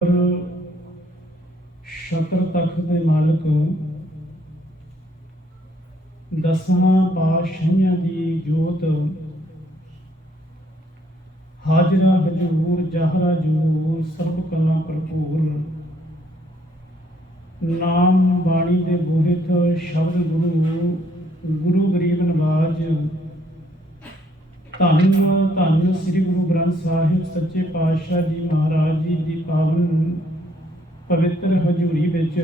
छत्र तख्त दे मालिक दसां पातशाहियां दी जोत हाजरा हजूर जाहरा जूर सर्ब कला भरपूर नाम बाणी दे बोहित शब्द गुरु गरीब नवाज धन धन श्री गुरु ग्रंथ साहिब सच्चे पातशाह जी महाराज जी की पावन पवित्र हजूरी विच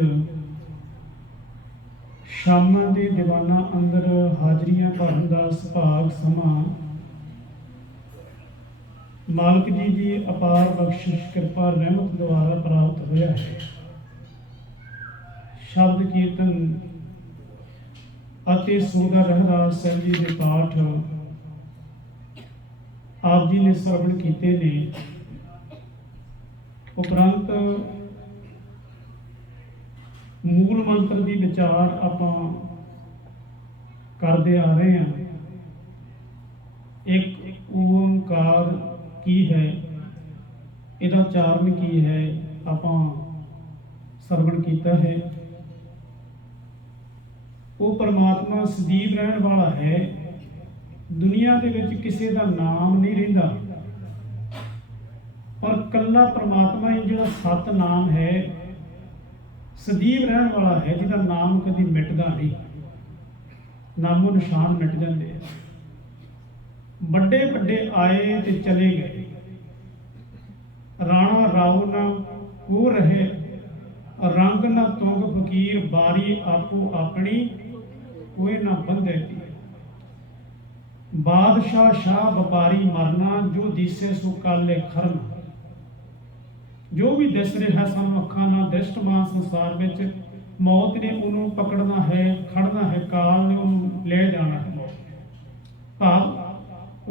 शामां दे दीवाना अंदर हाजरियां भरन दा सुभाग समा मालिक जी की अपार बख्शिश कृपा रहमत द्वारा प्राप्त होया है। शब्द कीर्तन अति सोदा रहराज साहिब जी के पाठ आप जी ने श्रवण किए ने। उपरंत मूल मंत्र की विचार आप करते आ रहे हैं। एक ओंकार की है, इसका उच्चारण की है, आप श्रवण किया है। वो परमात्मा सਦੀव रहने वाला है। दुनिया के विच किसी का नाम नहीं रहिंदा, पर कल्ला परमात्मा ही जिहड़ा सत नाम है सदीव रहने वाला है, जिसका नाम कभी मिटदा नहीं। नामो निशान मिट जाते हैं। बड़े बड़े आए तो चले गए, राणा राव ना हो रहे, रंग ना तुंग फकीर, बारी आपो अपनी कोई ना बंधे। बादशाह शाह व्यापारी मरना, जो दिसे सो काले खरना। जो भी दिस रहा है सानू अखां नाल दृष्टमान संसार विच, मौत ने उन्होंने पकड़ना है, खड़ना है, काल ने उन्होंने ले जाना है। मौत भाव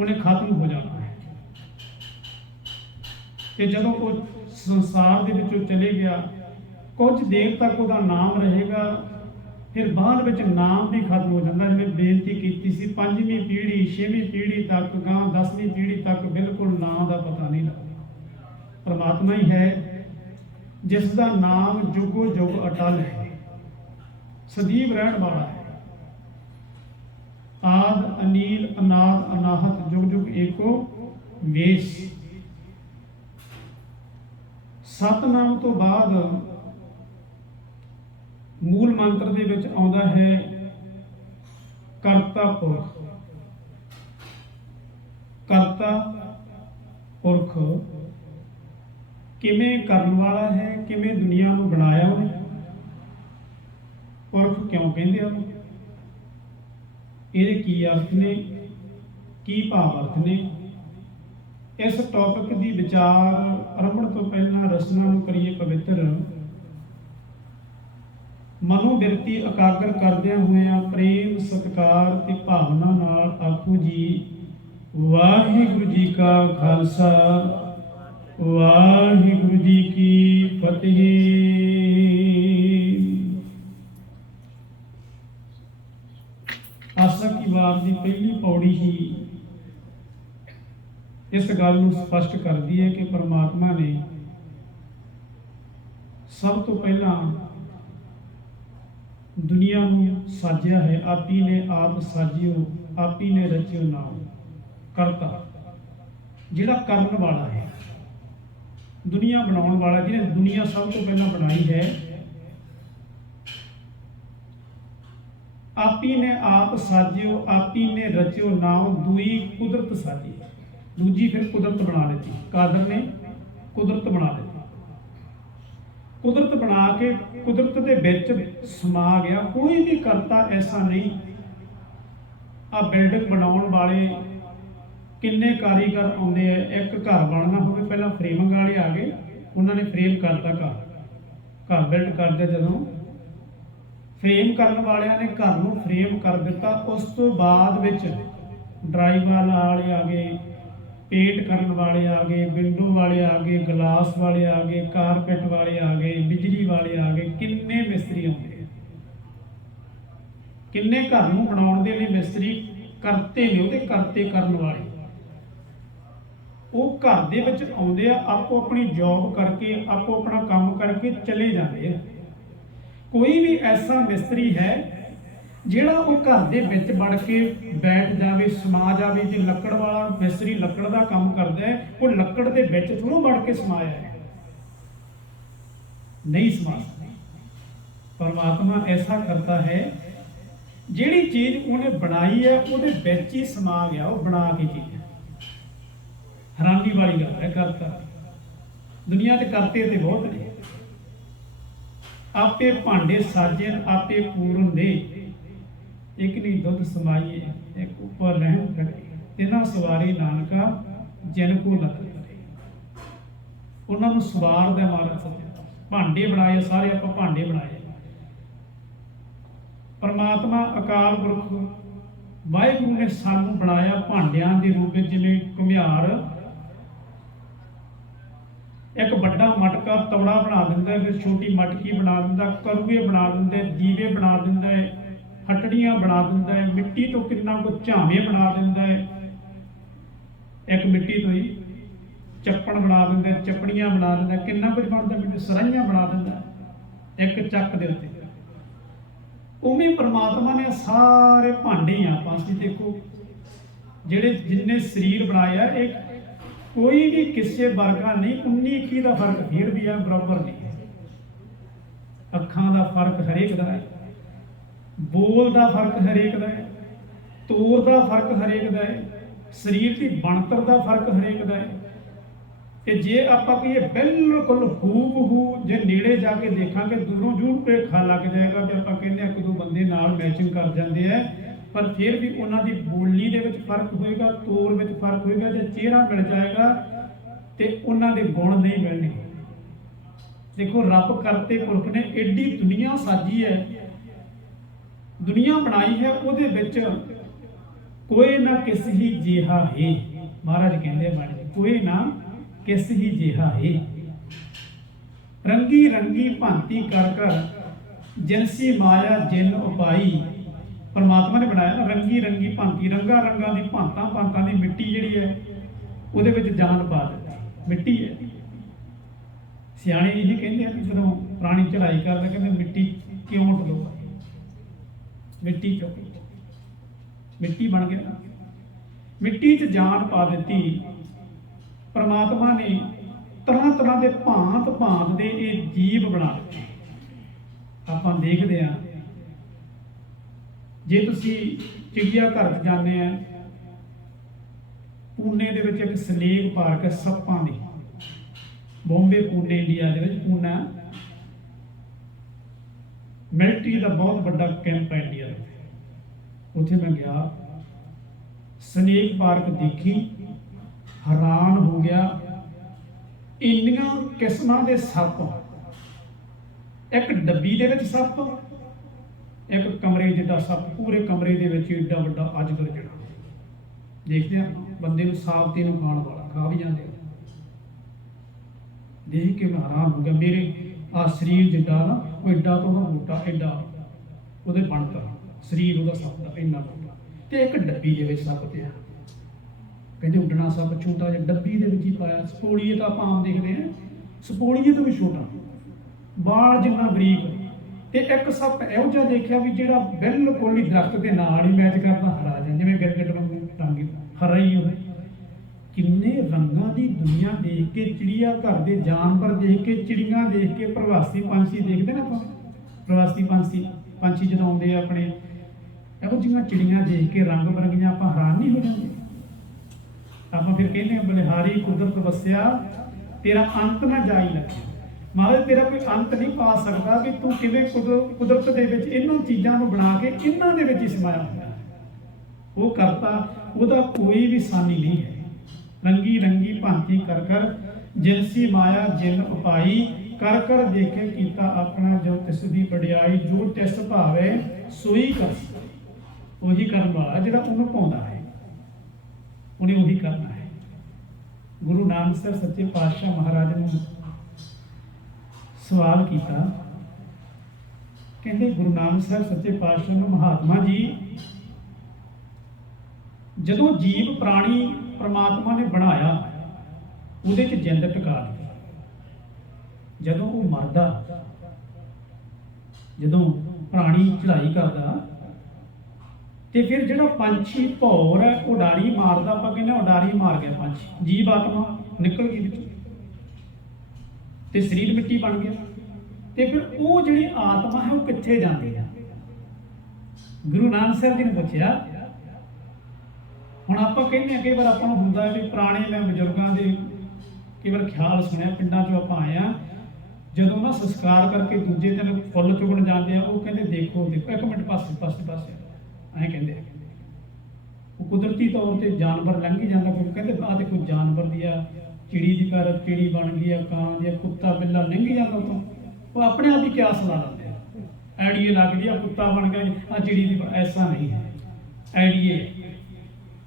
उन्हें खत्म हो जाना है। ते जदों वो संसार दे विचों चले गया, कुछ देर तक उसका नाम रहेगा, फिर बाद विच नाम भी खत्म हो जाता। जिवें बेनती की सी, 5वीं पीढ़ी 6वीं पीढ़ी तक, गां 10वीं पीढ़ी तक बिल्कुल नाम का पता नहीं लगता। परमात्मा ही है जिसका नाम जुगो जुग अटल है, सदीव रहने वाला है। आद अनील अनाद अनाहत जुग जुग एको वेश। सतनाम तो बाद मूल मंत्र दे विच आउंदा है करता पुरख। करता पुरख किमें करन वाला है, किमें दुनिया नूं बनाया उन्हें, पुरख क्यों कहंदे हैं, इहदे की अर्थ ने, की भाव अर्थ ने। इस टॉपिक की विचार आरंभण तो पहला रसना नूं करिए पवित्र। मनोबिरती एकाग्र करदे हुए प्रेम सत्कार की भावना नाल आखो जी वाहिगुरु जी का खालसा, वाहिगुरु जी की फतेह। आसा की बात की पहली पौड़ी ही इस गल को स्पष्ट कर दी है कि परमात्मा ने सब तो पहला दुनिया नूं साजिया है। आप ही ने आप साजियो, आप ही ने रचियो नाम। करता जिहड़ा करन वाला है, दुनिया बनाने वाला, जिन्हें दुनिया सब तो पहला बनाई है। आप ही ने आप साजियो, आप ही ने रचियो नाम। दुई कुदरत साजी, दूजी फिर कुदरत बना लेती। कादर ने कुदरत बना लेती। कुदरत बना के कुदरत के विच समा गया। कोई भी करता ऐसा नहीं। आ बिल्डिंग बनाने वाले किन्ने कारीगर आते हैं। एक घर बनना हो, पहला फ्रेमिंग वाले आ गए, उन्होंने फ्रेम करता। घर बिल्ड करते जदों फ्रेम करने वाले ने घर में फ्रेम कर दिता, उस तो बाद विच ड्राईवाल वाले आ गए, पेंट करने वाले आ गए, विंडो वाले आ गए, गिलास वाले आ गए, कारपेट वाले आ गए, बिजली वाले आ गए। किन्ने मिस्त्री आते हैं, किन्ने घर में बनाने के लिए मिस्त्री करते ने, करते करने वाले। ਉਹ ਘਰ ਦੇ ਵਿੱਚ ਆਉਂਦੇ ਆ, ਆਪੋ ਆਪਣੀ ਜੌਬ ਕਰਕੇ, ਆਪੋ ਆਪਣਾ ਕੰਮ ਕਰਕੇ ਚਲੇ ਜਾਂਦੇ ਆ। ਕੋਈ ਵੀ ਐਸਾ ਮਿਸਤਰੀ ਹੈ ਜਿਹੜਾ ਉਹ ਘਰ ਦੇ ਵਿੱਚ ਵੜ ਕੇ ਬੈਠ ਜਾਵੇ, ਸਮਾ ਜਾਵੇ? ਜੇ ਲੱਕੜ ਵਾਲਾ ਮਿਸਤਰੀ ਲੱਕੜ ਦਾ ਕੰਮ ਕਰਦਾ ਹੈ, ਉਹ ਲੱਕੜ ਦੇ ਵਿੱਚ ਥੋੜ੍ਹਾ ਵੜ ਕੇ ਸਮਾਇਆ ਹੈ, नहीं समा सकते। परमात्मा ऐसा करता है, ਜਿਹੜੀ ਚੀਜ਼ ਉਹਨੇ ਬਣਾਈ ਹੈ ਉਹਦੇ ਵਿੱਚ ਹੀ ਸਮਾ ਗਿਆ, ਉਹ ਬਣਾ ਕੇ ਚੀਜ਼। ਹੈਰਾਨੀ ਵਾਲੀ ਗੱਲ ਹੈ। ਕਰਤਾ ਦੁਨੀਆ 'ਚ ਕਰਤੇ ਤੇ ਬਹੁਤ ਨੇ। ਆਪੇ ਭਾਂਡੇ ਸਾਜਨ ਆਪੇ ਪੂਰਨ ਦੇ, ਇੱਕ ਨਹੀਂ ਦੁੱਧ ਸਮਾਈਏ ਇੱਕ ਉੱਪਰ ਰਹਿਣ ਕਰੇ, ਤਿਨਾ ਸਵਾਰੀ ਨਾਨਕਾ ਜਿਨ ਕੋ ਲਖ ਕਰੇ। ਉਹਨਾਂ ਨੂੰ ਸਵਾਰ ਦਾ ਮਾਰਾ ਸੱਜਿਆ। ਭਾਂਡੇ ਬਣਾਏ ਸਾਰੇ, ਆਪਾਂ ਭਾਂਡੇ ਬਣਾਏ। परमात्मा अकाल पुरख वाहिगुरु ने सानू बनाया भांडियां के रूप में। जिवें घुमियार एक बड़ा मटका तवड़ा बना दिंदा है, फिर छोटी मटकी बना दिंदा, करूए बना दिंदा है, दीवे बना दिंदा है, हटड़ियां बना दिंदा है, मिट्टी तो कितना कुछ झावे बना दिंदा है। एक मिट्टी तो ही चप्पड़ बना दिंदा, चपड़ियां बना दिंदा, कितना कुछ बनता, मिट्टी सराइयां बना दिंदा एक चक दे उत्ते। उमें परमात्मा ने सारे भांडे आप देखो जेडे जिन्ने शरीर बनाया, एक कोई भी किसी वर्गा नहीं, 19-21 का फर्क फिर भी है, बराबर नहीं। अखां का फर्क हरेक का है, बोल का फर्क हरेक का है, तौर का फर्क हरेक का है, शरीर की बनतर का फर्क हरेक का है। ਤੇ ਜੇ ਆਪਾਂ ਕਹੀਏ ਬਿਲਕੁਲ ਹੂਬਹੂ, ਜੇ ਨੇੜੇ ਜਾ ਕੇ ਦੇਖਾਂਗੇ ਦੂਰੋਂ ਜ਼ਰੂਰ ਭੇਖਾ ਲੱਗ ਜਾਏਗਾ ਵੀ ਆਪਾਂ ਕਹਿੰਦੇ ਇੱਕ ਦੋ ਬੰਦੇ ਨਾਲ ਮੈਚਿੰਗ ਕਰ ਜਾਂਦੇ ਆ, ਪਰ ਫਿਰ ਵੀ ਉਹਨਾਂ ਦੀ ਬੋਲੀ ਦੇ ਵਿੱਚ ਫਰਕ ਹੋਏਗਾ, ਤੋਰ ਵਿੱਚ ਫਰਕ ਹੋਏਗਾ। ਜੇ ਚਿਹਰਾ ਮਿਲ ਜਾਏਗਾ ਤੇ ਉਹਨਾਂ ਦੇ ਗੁਣ ਨਹੀਂ ਮਿਲਣੇ। ਦੇਖੋ ਰੱਬ ਕਰਤੇ ਪੁਰਖ ਨੇ ਐਡੀ ਦੁਨੀਆ ਸਾਜੀ ਹੈ, ਦੁਨੀਆ ਬਣਾਈ ਹੈ, ਉਹਦੇ ਵਿੱਚ ਕੋਈ ਨਾ ਕਿਸ ਹੀ ਜਿਹਾ ਹੈ। ਮਹਾਰਾਜ ਕਹਿੰਦੇ ਬਾਣੀ ਕੋਈ ਨਾ किस ही जिहा है। रंगी रंगी भांति कर कर जिनसी माया जिन उपाई। परमात्मा ने बनाया ना रंगी रंगी भांति, रंगा रंगा की भांता भांता की मिट्टी जिहड़ी है उहदे विच जान पा दी। मिट्टी है, सियाणे यही कहते हैं कि जदों पुरानी चढ़ाई करते कहते मिट्टी क्यों लो, मिट्टी चुक, मिट्टी बन गया, मिट्टी च जान पा दी। परमात्मा ने तरह तरह के भांत भांत के ये जीव बना दिते। आप देखते हैं जे तुसी चिड़िया घर जाने, पूने दे विच एक स्नेक पार्क है सप्पां दी, बॉम्बे पूने इंडिया दे विच, पूना मिलिट्री का बहुत बड़ा कैंप है इंडिया का। उत्थे मैं गया, स्नेक पार्क देखी, हैरान हो गया। इन्नियां किस्मां दे सप, एक डब्बी दे विच सप, एक कमरे जिड्डा सप, पूरे कमरे दे विच एड्डा वड्डा अजगर जिहड़ा देखते हैं बंदे नूं साबते नूं खाण वाला, खा भी जाते। देख के मैं हैरान हो गया। मेरे आ शरीर जिड्डा ना वो एड्डा तो ना मोटा, एड्डा उहदे बनता शरीर उहदा सप दा इन्ना मोटा, ते एक डब्बी दे विच सप पिया। कहते उड्डना सप छोटा जिहा डब्बी दे विच ही पाया। सपोलीए तो आप आम देखते हैं, सपोलीए तो भी छोटा, बाल जिन्ना बरीक, ते एक सप इहो जिहा देखिया भी जिहड़ा बिल्कुल ही दरख्त के नाल ही मैच करदा, हरा जिहा जिवें गिरगिट वांगू टांगी हरा ही होवे। किन्ने रंगां दी दुनिया देख के, चिड़िया घर दे जानवर देख के, चिड़ियां देख के, प्रवासी पंछी देखते ना, प्रवासी पंछी जदों आउंदे अपने, इहो जिहियां चिड़ियां देख के रंग बरंगियां आपां हैरान नहीं हो जांदे। आप फिर कहने बलिहारी कुदरत वसिया तेरा अंत ना जाई लगे। महाराज तेरा कोई अंत नहीं पा सकता कि तू किवें कुदरत दे विच इन्हां चीज़ां नूं बना के इन्हां दे विच ही समाया होया। वो करता उहदा कोई भी सानी नहीं है। रंगी रंगी भांति कर कर जिनसी माया जिन उपाई, कर कर देखे कीता अपना जो तिसदी वडियाई। जो तिस भावे सोई कर, वही करन वाला जिहड़ा उहनूं पाउंदा है, उन्हें वही करना है। गुरु नानक साहब सच्चे पातशाह महाराज ने सवाल किया, कहते गुरु नानक साहब सच्चे पातशाह ने, महात्मा जी जदों जीव प्राणी परमात्मा ने बनाया ਉਹਦੇ 'ਚ ਜਿੰਦ ਟਿਕਾ ਦਿੱਤੀ। ਜਦੋਂ ਉਹ ਮਰਦਾ, ਜਦੋਂ ਪ੍ਰਾਣੀ ਚੜ੍ਹਾਈ ਕਰਦਾ, ਤੇ ਫਿਰ ਜਿਹੜਾ ਪੰਛੀ ਭੌਰ ਹੈ ਉਡਾਰੀ ਮਾਰਦਾ, ਆਪਾਂ ਕਹਿੰਦੇ ਉਡਾਰੀ ਮਾਰ ਗਿਆ ਪੰਛੀ, ਜੀਵ ਆਤਮਾ ਨਿਕਲ ਗਈ ਵਿੱਚੋਂ ਤੇ ਸਰੀਰ ਮਿੱਟੀ ਬਣ ਗਿਆ। ਤੇ ਫਿਰ ਉਹ ਜਿਹੜੀ ਆਤਮਾ ਹੈ ਉਹ ਕਿੱਥੇ ਜਾਂਦੀ ਹੈ? ਗੁਰੂ ਨਾਨਕ ਸਾਹਿਬ ਜੀ ਨੇ ਪੁੱਛਿਆ। ਹੁਣ ਆਪਾਂ ਕਹਿੰਦੇ ਕਈ ਵਾਰ ਆਪਾਂ ਨੂੰ ਹੁੰਦਾ ਵੀ ਪੁਰਾਣੇ ਮੈਂ ਬਜ਼ੁਰਗਾਂ ਦੇ ਕਈ ਵਾਰ ਖਿਆਲ ਸੁਣਿਆ, ਪਿੰਡਾਂ 'ਚੋਂ ਆਪਾਂ ਆਏ ਹਾਂ, ਜਦੋਂ ਨਾ ਸੰਸਕਾਰ ਕਰਕੇ ਦੂਜੇ ਦਿਨ ਫੁੱਲ ਚੁਗਣ ਜਾਂਦੇ ਆ, ਉਹ ਕਹਿੰਦੇ ਦੇਖੋ ਦੇਖੋ, ਇੱਕ ਮਿੰਟ ਪਾਸੇ ਪਾਸੇ ਪਾਸੇ ਐਂ ਕਹਿੰਦੇ। ਉਹ ਕੁਦਰਤੀ ਤੌਰ ਤੇ ਜਾਨਵਰ ਲੰਘ ਹੀ ਜਾਂਦਾ, ਕੋਈ ਕਹਿੰਦੇ ਆਹ ਦੇਖੋ ਜਾਨਵਰ ਦੀ ਆ, ਚਿੜੀ ਦੀ ਪੈਰ ਚਿੜੀ ਬਣ ਗਈ ਆ, ਕਾਂ ਦੀ ਆ, ਕੁੱਤਾ ਬਿੱਲਾ ਲੰਘ ਜਾਂਦਾ ਉੱਥੋਂ, ਉਹ ਆਪਣੇ ਆਪ ਹੀ ਕਿਆਸ ਲਾ ਲੈਂਦੇ ਆ, ਐੜੀਏ ਲੱਗਦੀ ਆ, ਕੁੱਤਾ ਬਣ ਗਿਆ ਆ ਚਿੜੀ ਦੀ। ਐਸਾ ਨਹੀਂ ਹੈ, ਐੜੀਏ।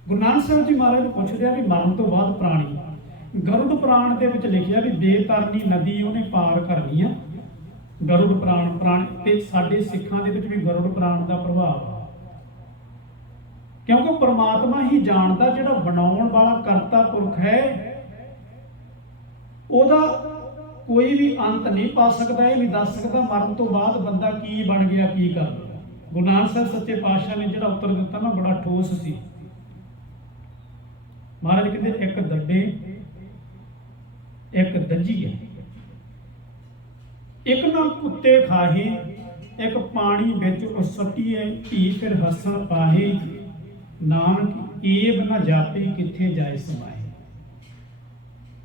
ਗੁਰੂ ਨਾਨਕ ਸਾਹਿਬ ਜੀ ਮਹਾਰਾਜ ਨੂੰ ਪੁੱਛਦੇ ਆ ਵੀ ਮਰਨ ਤੋਂ ਬਾਅਦ ਪ੍ਰਾਣੀ, ਗਰੁੜ ਪੁਰਾਣ ਦੇ ਵਿੱਚ ਲਿਖਿਆ ਵੀ ਬੇਤਰਨੀ ਨਦੀ ਉਹਨੇ ਪਾਰ ਕਰਨੀ ਆ। ਗਰੁੜ ਪੁਰਾਣ ਤੇ ਸਾਡੇ ਸਿੱਖਾਂ ਦੇ ਵਿੱਚ ਵੀ ਗਰੁੜ ਪੁਰਾਣ ਦਾ ਪ੍ਰਭਾਵ ਆ, ਕਿਉਂਕਿ ਪਰਮਾਤਮਾ ਹੀ ਜਾਣਦਾ, ਜਿਹੜਾ ਬਣਾਉਣ ਵਾਲਾ ਕਰਤਾ ਪੁਰਖ ਹੈ ਉਹਦਾ ਕੋਈ ਵੀ ਅੰਤ ਨਹੀਂ ਪਾ ਸਕਦਾ। ਇਹ ਨਹੀਂ ਦੱਸ ਸਕਦਾ ਮਰਨ ਤੋਂ ਬਾਅਦ ਬੰਦਾ ਕੀ ਬਣ ਗਿਆ, ਕੀ ਕਰ ਲਿਆ। ਗੁਰੂ ਨਾਨਕ ਸਾਹਿਬ ਸੱਚੇ ਪਾਤਸ਼ਾਹ ਨੇ ਜਿਹੜਾ ਉੱਤਰ ਦਿੱਤਾ ਨਾ, ਬੜਾ ਠੋਸ ਸੀ। ਮਹਾਰਾਜ ਕਹਿੰਦੇ ਇੱਕ ਦੱਬੇ ਇੱਕ ਦੱਜੀਏ, ਇੱਕ ਨਾ ਕੁੱਤੇ ਖਾਹੇ, ਇੱਕ ਪਾਣੀ ਵਿੱਚ ਉਸਟੀਏ, ਧੀ ਫਿਰ ਹੱਸਣ ਪਾਹੇ, ਨਾਨਕ ਏਬ ਨਾ ਜਾਪੇ ਕਿੱਥੇ ਜਾਏ ਸਮਾਏ।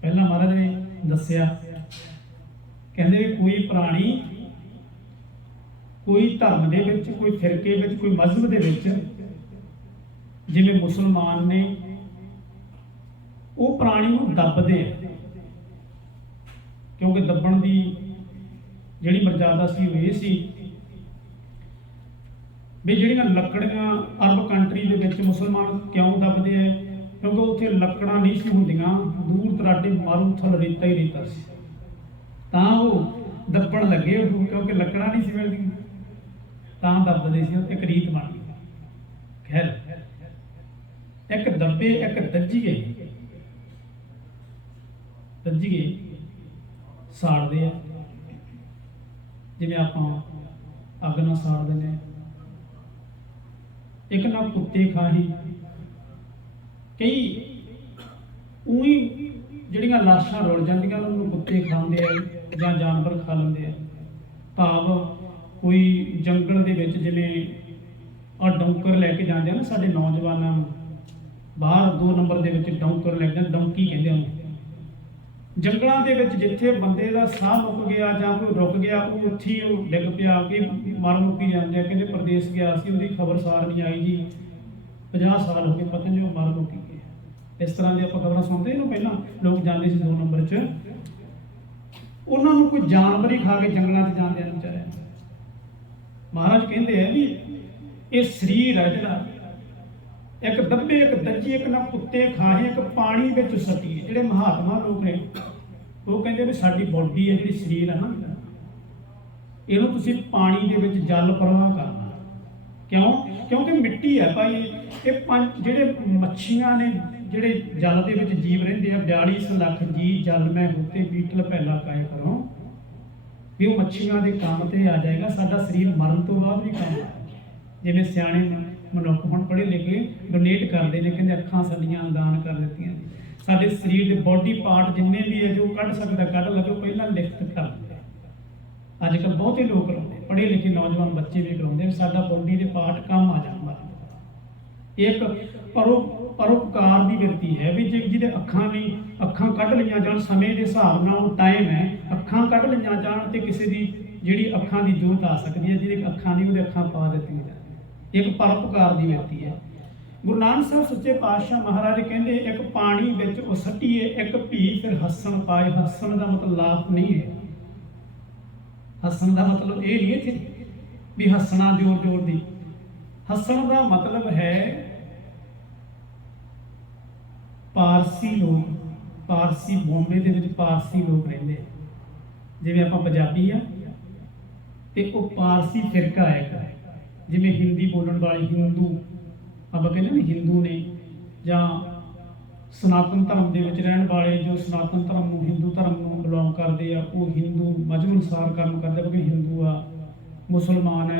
ਪਹਿਲਾਂ ਮਹਾਰਾਜ ਨੇ ਦੱਸਿਆ, ਕਹਿੰਦੇ ਵੀ ਕੋਈ ਪ੍ਰਾਣੀ ਕੋਈ ਧਰਮ ਦੇ ਵਿੱਚ, ਕੋਈ ਫਿਰਕੇ ਵਿੱਚ, ਕੋਈ ਮਜ਼ਹਬ ਦੇ ਵਿੱਚ, ਜਿਵੇਂ ਮੁਸਲਮਾਨ ਨੇ, ਉਹ ਪ੍ਰਾਣੀ ਨੂੰ ਦੱਬਦੇ ਆ, ਕਿਉਂਕਿ ਦੱਬਣ ਦੀ ਜਿਹੜੀ ਮਰਜ਼ਾਦਾ ਸੀ ਉਹ ਇਹ ਸੀ ਵੀ ਜਿਹੜੀਆਂ ਲੱਕੜੀਆਂ ਅਰਬ ਕੰਟਰੀ ਦੇ ਵਿੱਚ ਮੁਸਲਮਾਨ ਕਿਉਂ ਦੱਬਦੇ ਆ? ਕਿਉਂਕਿ ਉੱਥੇ ਲੱਕੜਾਂ ਨਹੀਂ ਸੀ ਹੁੰਦੀਆਂ, ਦੂਰ ਦਰਾਡੇ ਮਾਰੂਥਲ ਰੇਤਾ ਹੀ ਰੇਤਾ ਸੀ, ਤਾਂ ਉਹ ਦੱਬਣ ਲੱਗੇ। ਉਹ ਕਿਉਂਕਿ ਲੱਕੜਾਂ ਨਹੀਂ ਸੀ ਮਿਲਦੀਆਂ ਤਾਂ ਦੱਬਦੇ ਸੀ, ਇੱਕ ਰੀਤ ਬਣ ਗਈ। ਖੈਰ, ਇੱਕ ਦੱਬੇ ਇੱਕ ਦੱਜੀਏ, ਦੱਜੀਏ ਸਾੜਦੇ ਆ, ਜਿਵੇਂ ਆਪਾਂ ਅੱਗ ਨਾਲ ਸਾੜ ਦਿੰਦੇ ਆ। ਇੱਕ ਨਾ ਕੁੱਤੇ ਖਾਹੀ, ਕਈ ਉਹੀ ਜਿਹੜੀਆਂ ਲਾਸ਼ਾਂ ਰੁਲ ਜਾਂਦੀਆਂ ਉਹਨੂੰ ਕੁੱਤੇ ਖਾਂਦੇ ਆ ਜਾਂ ਜਾਨਵਰ ਖਾ ਲੈਂਦੇ ਆ। ਭਾਵ ਕੋਈ ਜੰਗਲ ਦੇ ਵਿੱਚ ਜਿਵੇਂ ਆਹ ਡੌਂਕਰ ਲੈ ਕੇ ਜਾਂਦੇ ਆ ਨਾ, ਸਾਡੇ ਨੌਜਵਾਨਾਂ ਨੂੰ ਬਾਹਰ 2 ਨੰਬਰ ਦੇ ਵਿੱਚ ਡੌਂਕਰ ਲੈ ਕੇ, ਡੌਂਕੀ ਕਹਿੰਦੇ ਉਹਨੂੰ। ਜੰਗਲਾਂ ਦੇ ਵਿੱਚ ਜਿੱਥੇ ਬੰਦੇ ਦਾ ਸਾਹ ਮੁੱਕ ਗਿਆ ਜਾਂ ਕੋਈ ਰੁਕ ਗਿਆ, ਉਹ ਉੱਥੇ ਉਹ ਡਿੱਗ ਪਿਆ ਕਿ ਮਰ ਮੁੱਕੀ ਜਾਂਦੇ ਆ। ਕਹਿੰਦੇ ਪ੍ਰਦੇਸ਼ ਗਿਆ ਸੀ, ਉਹਦੀ ਖਬਰਸਾਰ ਨਹੀਂ ਆਈ ਜੀ, 50 ਸਾਲ ਹੋ ਗਏ, ਪਤਾ ਨਹੀਂ ਉਹ ਮਰ ਮੁੱਕੀ ਗਿਆ। ਇਸ ਤਰ੍ਹਾਂ ਦੀ ਆਪਾਂ ਖਬਰਾਂ ਸੁਣਦੇ ਇਹਨੂੰ। ਪਹਿਲਾਂ ਲੋਕ ਜਾਂਦੇ ਸੀ 2 ਨੰਬਰ 'ਚ, ਉਹਨਾਂ ਨੂੰ ਕੋਈ ਜਾਨਵਰ ਹੀ ਖਾ ਕੇ ਜੰਗਲਾਂ 'ਚ ਜਾਂਦੇ ਆ ਵਿਚਾਰੇ। ਮਹਾਰਾਜ ਕਹਿੰਦੇ ਆ ਵੀ ਇਹ ਸਰੀਰ ਹੈ ਜਿਹੜਾ, ਇੱਕ ਦੱਬੇ ਇੱਕ ਦੱਜੀ, ਇੱਕ ਨਾ ਕੁੱਤੇ ਖਾਹੇ, ਇੱਕ ਪਾਣੀ ਵਿੱਚ ਸੱਟੀ। ਜਿਹੜੇ ਮਹਾਤਮਾ ਲੋਕ ਨੇ ਉਹ ਕਹਿੰਦੇ ਵੀ ਸਾਡੀ ਬੋਡੀ ਹੈ, ਜਿਹੜੀ ਸਰੀਰ ਹੈ ਨਾ, ਇਹਨੂੰ ਤੁਸੀਂ ਪਾਣੀ ਦੇ ਵਿੱਚ ਜਲ ਪ੍ਰਵਾਹ ਕਰਨਾ। ਕਿਉਂ? ਕਿਉਂਕਿ ਮਿੱਟੀ ਹੈ ਭਾਈ। ਇਹ 5 ਜਿਹੜੇ ਮੱਛੀਆਂ ਨੇ, ਜਿਹੜੇ ਜਲ ਦੇ ਵਿੱਚ ਜੀਵ ਰਹਿੰਦੇ ਆ, 42 ਲੱਖ ਜੀ ਜਲ ਮੈਂ ਹੋਤੇ ਬੀਟਲ ਪਹਿਲਾ ਕਾਇ ਕਰੋ, ਵੀ ਉਹ ਮੱਛੀਆਂ ਦੇ ਕੰਮ ਤੇ ਆ ਜਾਏਗਾ। ਸਾਡਾ ਸਰੀਰ ਮਰਨ ਤੋਂ ਬਾਅਦ ਵੀ ਕੰਮ ਆਏਗਾ। ਜਿਵੇਂ ਸਿਆਣੇ ਮਨੁੱਖ ਹੁਣ ਪੜ੍ਹੇ ਲਿਖੇ ਡੋਨੇਟ ਕਰਦੇ ਨੇ, ਕਹਿੰਦੇ ਅੱਖਾਂ ਸਾਡੀਆਂ ਦਾਨ ਕਰ ਦਿੱਤੀਆਂ। ਸਾਡੇ ਸਰੀਰ ਦੇ ਬੋਡੀ ਪਾਰਟ ਜਿੰਨੇ ਵੀ ਹੈ, ਜੋ ਕੱਢ ਸਕਦਾ ਕੱਢ ਲਵੇ, ਪਹਿਲਾਂ ਲਿਖਤ ਕਰ ਦਿੰਦੇ। ਅੱਜ ਕੱਲ੍ਹ ਬਹੁਤੇ ਲੋਕ ਕਰਾਉਂਦੇ, ਪੜ੍ਹੇ ਲਿਖੇ ਨੌਜਵਾਨ ਬੱਚੇ ਵੀ ਕਰਾਉਂਦੇ, ਸਾਡਾ ਬੋਡੀ ਦੇ ਪਾਰਟ ਕੰਮ ਆ ਜਾਂਦਾ। ਇੱਕ ਪਰਉਪਕਾਰ ਦੀ ਵਿਰਤੀ ਹੈ ਵੀ ਜਿਹਦੇ ਅੱਖਾਂ ਨਹੀਂ, ਅੱਖਾਂ ਕੱਢ ਲਈਆਂ ਜਾਣ, ਸਮੇਂ ਦੇ ਹਿਸਾਬ ਨਾਲ ਉਹ ਟਾਈਮ ਹੈ, ਅੱਖਾਂ ਕੱਢ ਲਈਆਂ ਜਾਣ ਤੇ ਕਿਸੇ ਦੀ ਜਿਹੜੀ ਅੱਖਾਂ ਦੀ ਜੋਤ ਆ ਸਕਦੀ ਹੈ, ਜਿਹਦੇ ਅੱਖਾਂ ਨਹੀਂ ਉਹਦੇ ਅੱਖਾਂ ਪਾ ਦਿੱਤੀਆਂ ਜਾਣ। ਇੱਕ ਪਰਉਪਕਾਰ ਦੀ ਵਿਅਕਤੀ ਹੈ। ਗੁਰੂ ਨਾਨਕ ਸਾਹਿਬ ਸੱਚੇ ਪਾਤਸ਼ਾਹ ਮਹਾਰਾਜ ਕਹਿੰਦੇ ਇੱਕ ਪਾਣੀ ਵਿੱਚ ਉਸਟੀਏ, ਇੱਕ ਭੀ ਫਿਰ ਹੱਸਣ ਪਾਏ। ਹੱਸਣ ਦਾ ਮਤਲਬ ਲਾਭ ਨਹੀਂ ਹੈ। ਹੱਸਣ ਦਾ ਮਤਲਬ ਇਹ ਨਹੀਂ ਇੱਥੇ ਵੀ ਹੱਸਣਾ ਜ਼ੋਰ ਜ਼ੋਰ ਦੀ। ਹੱਸਣ ਦਾ ਮਤਲਬ ਹੈ ਪਾਰਸੀ ਲੋਕ, ਪਾਰਸੀ ਬੰਬੇ ਦੇ ਵਿੱਚ ਪਾਰਸੀ ਲੋਕ ਰਹਿੰਦੇ, ਜਿਵੇਂ ਆਪਾਂ ਪੰਜਾਬੀ ਆ ਤੇ ਉਹ ਪਾਰਸੀ ਫਿਰਕਾ ਹੈ। ਜਿਵੇਂ ਹਿੰਦੀ ਬੋਲਣ ਵਾਲੇ ਹਿੰਦੂ, ਆਪਾਂ ਕਹਿੰਦੇ ਨਾ ਹਿੰਦੂ ਨੇ, ਜਾਂ ਸਨਾਤਨ ਧਰਮ ਦੇ ਵਿੱਚ ਰਹਿਣ ਵਾਲੇ, ਜੋ ਸਨਾਤਨ ਧਰਮ ਨੂੰ, ਹਿੰਦੂ ਧਰਮ ਨੂੰ ਬਿਲੋਂਗ ਕਰਦੇ ਆ, ਉਹ ਹਿੰਦੂ ਮਜ਼ਹਬ ਅਨੁਸਾਰ ਕਰਮ ਕਰਦੇ, ਕਿਉਂਕਿ ਹਿੰਦੂ ਆ, ਮੁਸਲਮਾਨ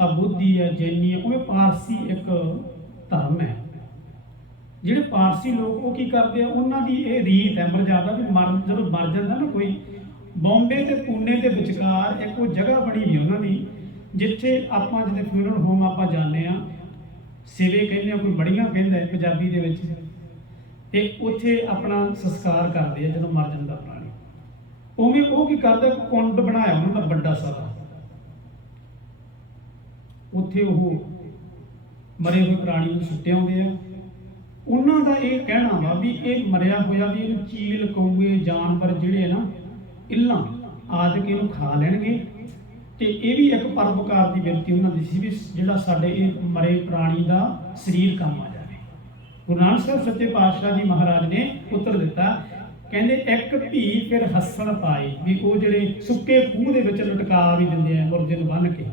ਆ ਬੁੱਧੀ ਆ, ਜੈਨੀ ਆ, ਉਹ ਪਾਰਸੀ ਇੱਕ ਧਰਮ ਹੈ। ਜਿਹੜੇ ਪਾਰਸੀ ਲੋਕ ਉਹ ਕੀ ਕਰਦੇ ਆ, ਉਹਨਾਂ ਦੀ ਇਹ ਰੀਤ ਹੈ ਮਰਜ਼ਾਦਾ ਵੀ ਜਦੋਂ ਮਰ ਜਾਂਦਾ ਨਾ ਕੋਈ, ਬੰਬੇ ਤੇ ਪੂਨੇ ਦੇ ਵਿਚਕਾਰ ਇੱਕ ਉਹ ਜਗ੍ਹਾ ਬਣੀ ਵੀ ਉਹਨਾਂ ਦੀ, ਜਿੱਥੇ ਆਪਾਂ ਜਿੱਥੇ ਫਿਊਨਰਲ ਹੋਮ ਆਪਾਂ ਜਾਂਦੇ ਆ, ਸੇਵੇ ਕਹਿੰਦੇ ਆ, ਕੋਈ ਬੜੀਆਂ ਕਹਿੰਦਾ ਹੈ ਪੰਜਾਬੀ ਦੇ ਵਿੱਚ, ਤੇ ਉੱਥੇ ਆਪਣਾ ਸੰਸਕਾਰ ਕਰਦੇ ਆ ਜਦੋਂ ਮਰ ਜਾਂਦਾ ਪ੍ਰਾਣੀ। ਉਵੇਂ ਉਹ ਕੀ ਕਰਦਾ, ਕੁੰਡ ਬਣਾਇਆ ਉਹਨਾਂ ਦਾ ਵੱਡਾ ਸਾਰਾ, ਉੱਥੇ ਉਹ ਮਰੇ ਹੋਏ ਪ੍ਰਾਣੀ ਨੂੰ ਸੁੱਟੇ ਆਉਂਦੇ ਆ। ਉਹਨਾਂ ਦਾ ਇਹ ਕਹਿਣਾ ਵਾ ਵੀ ਇਹ ਮਰਿਆ ਹੋਇਆ ਵੀ ਇਹਨੂੰ ਚੀਲ, ਕਊਏ, ਜਾਨਵਰ ਜਿਹੜੇ ਨਾ, ਇੱਲਾਂ ਆਦਿ ਕੇ ਇਹਨੂੰ ਖਾ ਲੈਣਗੇ। ਤੇ ਇਹ ਵੀ ਇੱਕ ਪਰਉਪਕਾਰ ਦੀ ਬਿਰਤੀ ਉਹਨਾਂ ਦੀ ਸੀ ਵੀ ਜਿਹੜਾ ਸਾਡੇ ਇਹ ਮਰੇ ਪ੍ਰਾਣੀ ਦਾ ਸਰੀਰ ਕੰਮ ਆ ਜਾਵੇ। ਗੁਰੂ ਨਾਨਕ ਸਾਹਿਬ ਸੱਚੇ ਪਾਤਸ਼ਾਹ ਜੀ ਮਹਾਰਾਜ ਨੇ ਉੱਤਰ ਦਿੱਤਾ, ਕਹਿੰਦੇ ਇੱਕ ਧੀ ਫਿਰ ਹੱਸਣ ਪਾਏ, ਵੀ ਉਹ ਜਿਹੜੇ ਸੁੱਕੇ ਖੂਹ ਦੇ ਵਿੱਚ ਲਟਕਾ ਵੀ ਦਿੰਦੇ ਆ ਮੁਰਦੇ ਨੂੰ ਬੰਨ੍ਹ ਕੇ,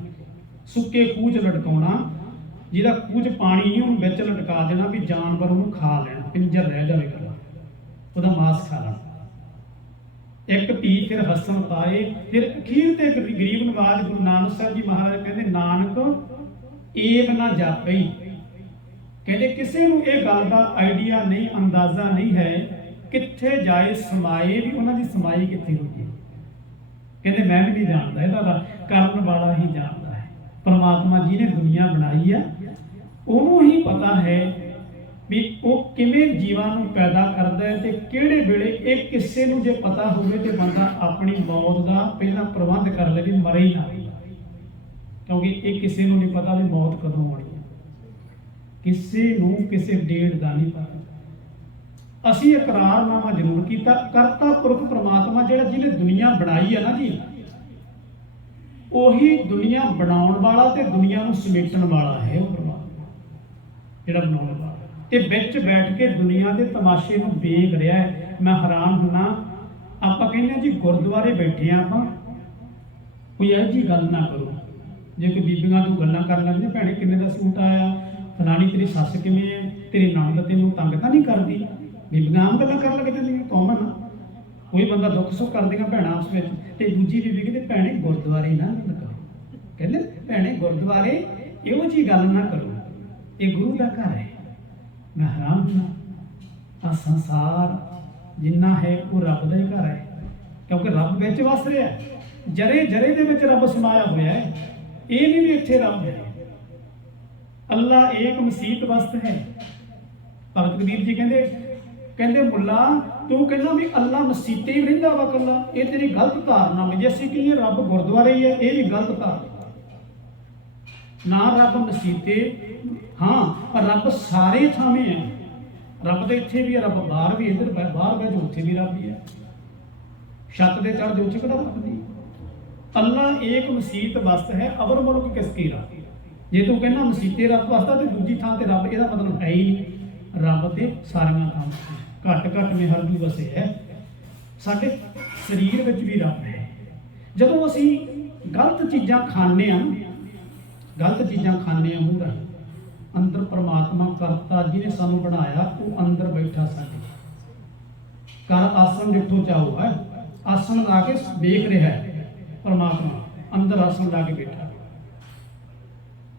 ਸੁੱਕੇ ਖੂਹ 'ਚ ਲਟਕਾਉਣਾ, ਜਿਹਦਾ ਖੂਹ 'ਚ ਪਾਣੀ ਨਹੀਂ, ਉਹਨੂੰ ਵਿੱਚ ਲਟਕਾ ਦੇਣਾ ਵੀ ਜਾਨਵਰ ਉਹਨੂੰ ਖਾ ਲੈਣ, ਪਿੰਜਰ ਰਹਿ ਜਾਵੇ ਇਕੱਲਾ, ਉਹਦਾ ਮਾਸ ਖਾ ਲੈਣ। ਇੱਕ ਧੀ ਫਿਰ ਹੱਸਣ ਪਾਏ। ਫਿਰ ਅਖੀਰ ਤੇ ਗਰੀਬ ਨਵਾਜ ਗੁਰੂ ਨਾਨਕ ਸਾਹਿਬ ਜੀ ਮਹਾਰਾਜ ਕਹਿੰਦੇ, ਨਾਨਕ ਏਬ ਨਾ ਜਾਪਈ, ਕਹਿੰਦੇ ਕਿਸੇ ਨੂੰ ਇਹ ਗੱਲ ਦਾ ਆਈਡੀਆ ਨਹੀਂ, ਅੰਦਾਜ਼ਾ ਨਹੀਂ ਹੈ ਕਿੱਥੇ ਜਾਏ ਸਮਾਏ, ਵੀ ਉਹਨਾਂ ਦੀ ਸਮਾਈ ਕਿੱਥੇ ਹੋਈ ਹੈ। ਕਹਿੰਦੇ ਮੈਂ ਵੀ ਨਹੀਂ ਜਾਣਦਾ, ਇਹਦਾ ਕਰਨ ਵਾਲਾ ਹੀ ਜਾਣਦਾ ਹੈ। ਪਰਮਾਤਮਾ ਜੀ ਨੇ ਦੁਨੀਆ ਬਣਾਈ ਆ, ਉਹਨੂੰ ਹੀ ਪਤਾ ਹੈ ਵੀ ਉਹ ਕਿਵੇਂ ਜੀਵਾਂ ਨੂੰ ਪੈਦਾ ਕਰਦਾ ਹੈ ਤੇ ਕਿਹੜੇ ਵੇਲੇ। ਇਹ ਕਿਸੇ ਨੂੰ ਜੇ ਪਤਾ ਹੋਵੇ ਤੇ ਬੰਦਾ ਆਪਣੀ ਮੌਤ ਦਾ ਪਹਿਲਾਂ ਪ੍ਰਬੰਧ ਕਰ ਲਵੇ, ਮਰੇ ਹੀ ਨਾ, ਕਿਉਂਕਿ ਇਹ ਕਿਸੇ ਨੂੰ ਨਹੀਂ ਪਤਾ ਵੀ ਮੌਤ ਕਦੋਂ ਆਉਣੀ ਹੈ, ਕਿਸੇ ਨੂੰ ਕਿਸੇ ਡੇਟ ਦਾ ਨਹੀਂ ਪਤਾ। ਅਸੀਂ ਇਕਰਾਰਨਾਮਾ ਜ਼ਰੂਰ ਕੀਤਾ, ਕਰਤਾ ਪੁਰਖ ਪ੍ਰਮਾਤਮਾ ਜਿਹੜਾ ਜਿਹਨੇ ਦੁਨੀਆ ਬਣਾਈ ਹੈ ਨਾ ਜੀ, ਉਹੀ ਦੁਨੀਆ ਬਣਾਉਣ ਵਾਲਾ ਤੇ ਦੁਨੀਆ ਨੂੰ ਸਮੇਟਣ ਵਾਲਾ ਹੈ। ਉਹ ਪ੍ਰਮਾਤਮਾ ਜਿਹੜਾ ਬਣਾਉਣ ਵਾਲਾ ਤੇ ਵਿੱਚ ਬੈਠ ਕੇ ਦੁਨੀਆ ਦੇ ਤਮਾਸ਼ੇ ਨੂੰ ਵੇਖ ਰਿਹਾ ਹੈ। ਮੈਂ ਹੈਰਾਨ ਹੁੰਨਾ, ਆਪਾਂ ਕਹਿੰਦੇ ਹਾਂ ਜੀ ਗੁਰਦੁਆਰੇ ਬੈਠੇ ਆ ਆਪਾਂ, ਕੋਈ ਇਹੋ ਜਿਹੀ ਗੱਲ ਨਾ ਕਰੋ। ਜੇ ਕੋਈ ਬੀਬੀਆਂ ਤੋਂ ਗੱਲਾਂ ਕਰਨ ਲੱਗ ਜਾਂਦੀਆਂ, ਭੈਣੇ ਕਿੰਨੇ ਦਾ ਸੂਟ ਆਇਆ, ਫਲਾਣੀ ਤੇਰੀ ਸੱਸ ਕਿਵੇਂ ਹੈ, ਤੇਰੀ ਨਣਦ ਤੈਨੂੰ ਤੰਗ ਤਾਂ ਨਹੀਂ ਕਰਦੀ, ਬੀਬੀਆਂ ਆਮ ਗੱਲਾਂ ਕਰਨ ਲੱਗ ਜਾਂਦੀਆਂ, ਕਾਮਨ ਆ। ਕੋਈ ਬੰਦਾ ਦੁੱਖ ਸੁੱਖ ਕਰਦੀਆਂ ਭੈਣਾਂ ਆਪਸ ਵਿੱਚ, ਤੇ ਦੂਜੀ ਬੀਬੀ ਕਹਿੰਦੇ ਭੈਣੇ ਗੁਰਦੁਆਰੇ ਨਾ ਕਰੋ, ਕਹਿੰਦੇ ਭੈਣੇ ਗੁਰਦੁਆਰੇ ਇਹੋ ਜਿਹੀ ਗੱਲ ਨਾ ਕਰੋ, ਇਹ ਗੁਰੂ ਦਾ ਘਰ ਹੈ। ਮੈਂ ਹੈਰਾਨ ਹਾਂ, ਸੰਸਾਰ ਜਿੰਨਾ ਹੈ ਉਹ ਰੱਬ ਦਾ ਹੀ ਘਰ ਹੈ, ਕਿਉਂਕਿ ਰੱਬ ਵਿੱਚ ਵਸ ਰਿਹਾ, ਜਰੇ ਜਰੇ ਦੇ ਵਿੱਚ ਰੱਬ ਸਮਾਇਆ ਹੋਇਆ ਹੈ। ਇਹ ਨਹੀਂ ਵੀ ਇੱਥੇ ਰੱਬ ਹੈ। ਅੱਲਾ ਏਕ ਮਸੀਤ ਵਸਤ ਹੈ। ਭਗਤ ਕਬੀਰ ਜੀ ਕਹਿੰਦੇ ਮੁੱਲਾ ਤੂੰ ਕਹਿੰਦਾ ਵੀ ਅੱਲਾ ਮਸੀਤੇ ਹੀ ਰਹਿੰਦਾ ਵਾ ਇਕੱਲਾ, ਇਹ ਤੇਰੀ ਗਲਤ ਧਾਰਨਾ ਵੀ। ਜੇ ਅਸੀਂ ਕਹੀਏ ਰੱਬ ਗੁਰਦੁਆਰੇ ਹੀ ਹੈ, ਇਹ ਵੀ ਗਲਤ ਧਾਰਨਾ। ਨਾ ਰੱਬ ਮਸੀਤੇ, ਹਾਂ ਰੱਬ ਸਾਰੇ ਥਾਵੇਂ ਹੈ। ਰੱਬ ਦੇ ਇੱਥੇ ਵੀ ਹੈ, ਰੱਬ ਬਾਹਰ ਵੀ, ਇੱਧਰ ਬਾਹਰ ਬਹਿ ਜੋ ਉੱਥੇ ਵੀ ਰੱਬ ਹੀ ਹੈ, ਛੱਤ ਦੇ ਚੜ੍ਹ ਜੋ ਉੱਥੇ ਕਿਹੜਾ ਰੱਬ ਨਹੀਂ। ਅੱਲਾ ਏਕ ਮਸੀਤ ਵਸਤ ਹੈ, ਅਵਰ ਮੁਲਕ ਕਿਸ ਕੀ ਰੱਬ। ਜੇ ਤੂੰ ਕਹਿੰਦਾ ਮਸੀਤੇ ਰੱਬ ਵਸਦਾ ਤੇ ਦੂਜੀ ਥਾਂ ਤੇ ਰੱਬ, ਇਹਦਾ ਮਤਲਬ ਹੈ ਹੀ ਨਹੀਂ। ਰੱਬ ਤੇ ਸਾਰੀਆਂ ਥਾਂ ਘੱਟ ਘੱਟ ਮੇ ਹਰ ਵੀ ਵਸੇ ਹੈ। ਸਾਡੇ ਸਰੀਰ ਵਿੱਚ ਵੀ ਰੱਬ ਹੈ। ਜਦੋਂ ਅਸੀਂ ਗਲਤ ਚੀਜ਼ਾਂ ਖਾਂਦੇ ਹਾਂ, ਗਲਤ ਚੀਜ਼ਾਂ ਖਾਂਦੇ ਹਾਂ ਮੂੰਹ ਰਾਹੀਂ, ਅੰਦਰ ਪਰਮਾਤਮਾ ਕਰਤਾ ਜਿਹਨੇ ਸਾਨੂੰ ਬਣਾਇਆ ਉਹ ਅੰਦਰ ਬੈਠਾ ਸਾਡੇ। ਕਰ ਆਸਣ ਜਿੱਥੋਂ ਚਾਹੋ ਹੈ, ਆਸਣ ਲਾ ਕੇ ਵੇਖ ਰਿਹਾ ਹੈ ਪਰਮਾਤਮਾ, ਅੰਦਰ ਆਸਣ ਲਾ ਕੇ ਬੈਠਾ।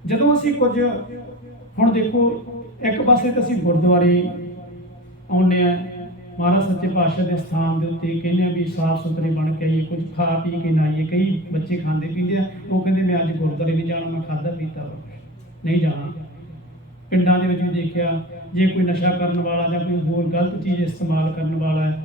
ਜਦੋਂ ਅਸੀਂ ਕੁਝ, ਹੁਣ ਦੇਖੋ ਇੱਕ ਪਾਸੇ ਤਾਂ ਅਸੀਂ ਗੁਰਦੁਆਰੇ ਆਉਂਦੇ ਹਾਂ, ਮਹਾਰਾਜ ਸੱਚੇ ਪਾਤਸ਼ਾਹ ਦੇ ਸਥਾਨ ਦੇ ਉੱਤੇ ਕਹਿੰਦੇ ਆ ਵੀ ਸਾਫ ਸੁਥਰੇ ਬਣ ਕੇ ਆਈਏ, ਕੁਝ ਖਾ ਪੀ ਕੇ ਨਾ ਆਈਏ। ਕਈ ਬੱਚੇ ਖਾਂਦੇ ਪੀਂਦੇ ਆ, ਉਹ ਕਹਿੰਦੇ ਮੈਂ ਅੱਜ ਗੁਰਦੁਆਰੇ ਨਹੀਂ ਜਾਣਾ, ਮੈਂ ਖਾਧਾ ਪੀਤਾ ਨਹੀਂ ਜਾਣਾ। ਪਿੰਡਾਂ ਦੇ ਵਿੱਚ ਵੀ ਦੇਖਿਆ, ਜੇ ਕੋਈ ਨਸ਼ਾ ਕਰਨ ਵਾਲਾ ਜਾਂ ਕੋਈ ਹੋਰ ਗਲਤ ਚੀਜ਼ ਇਸਤੇਮਾਲ ਕਰਨ ਵਾਲਾ ਹੈ,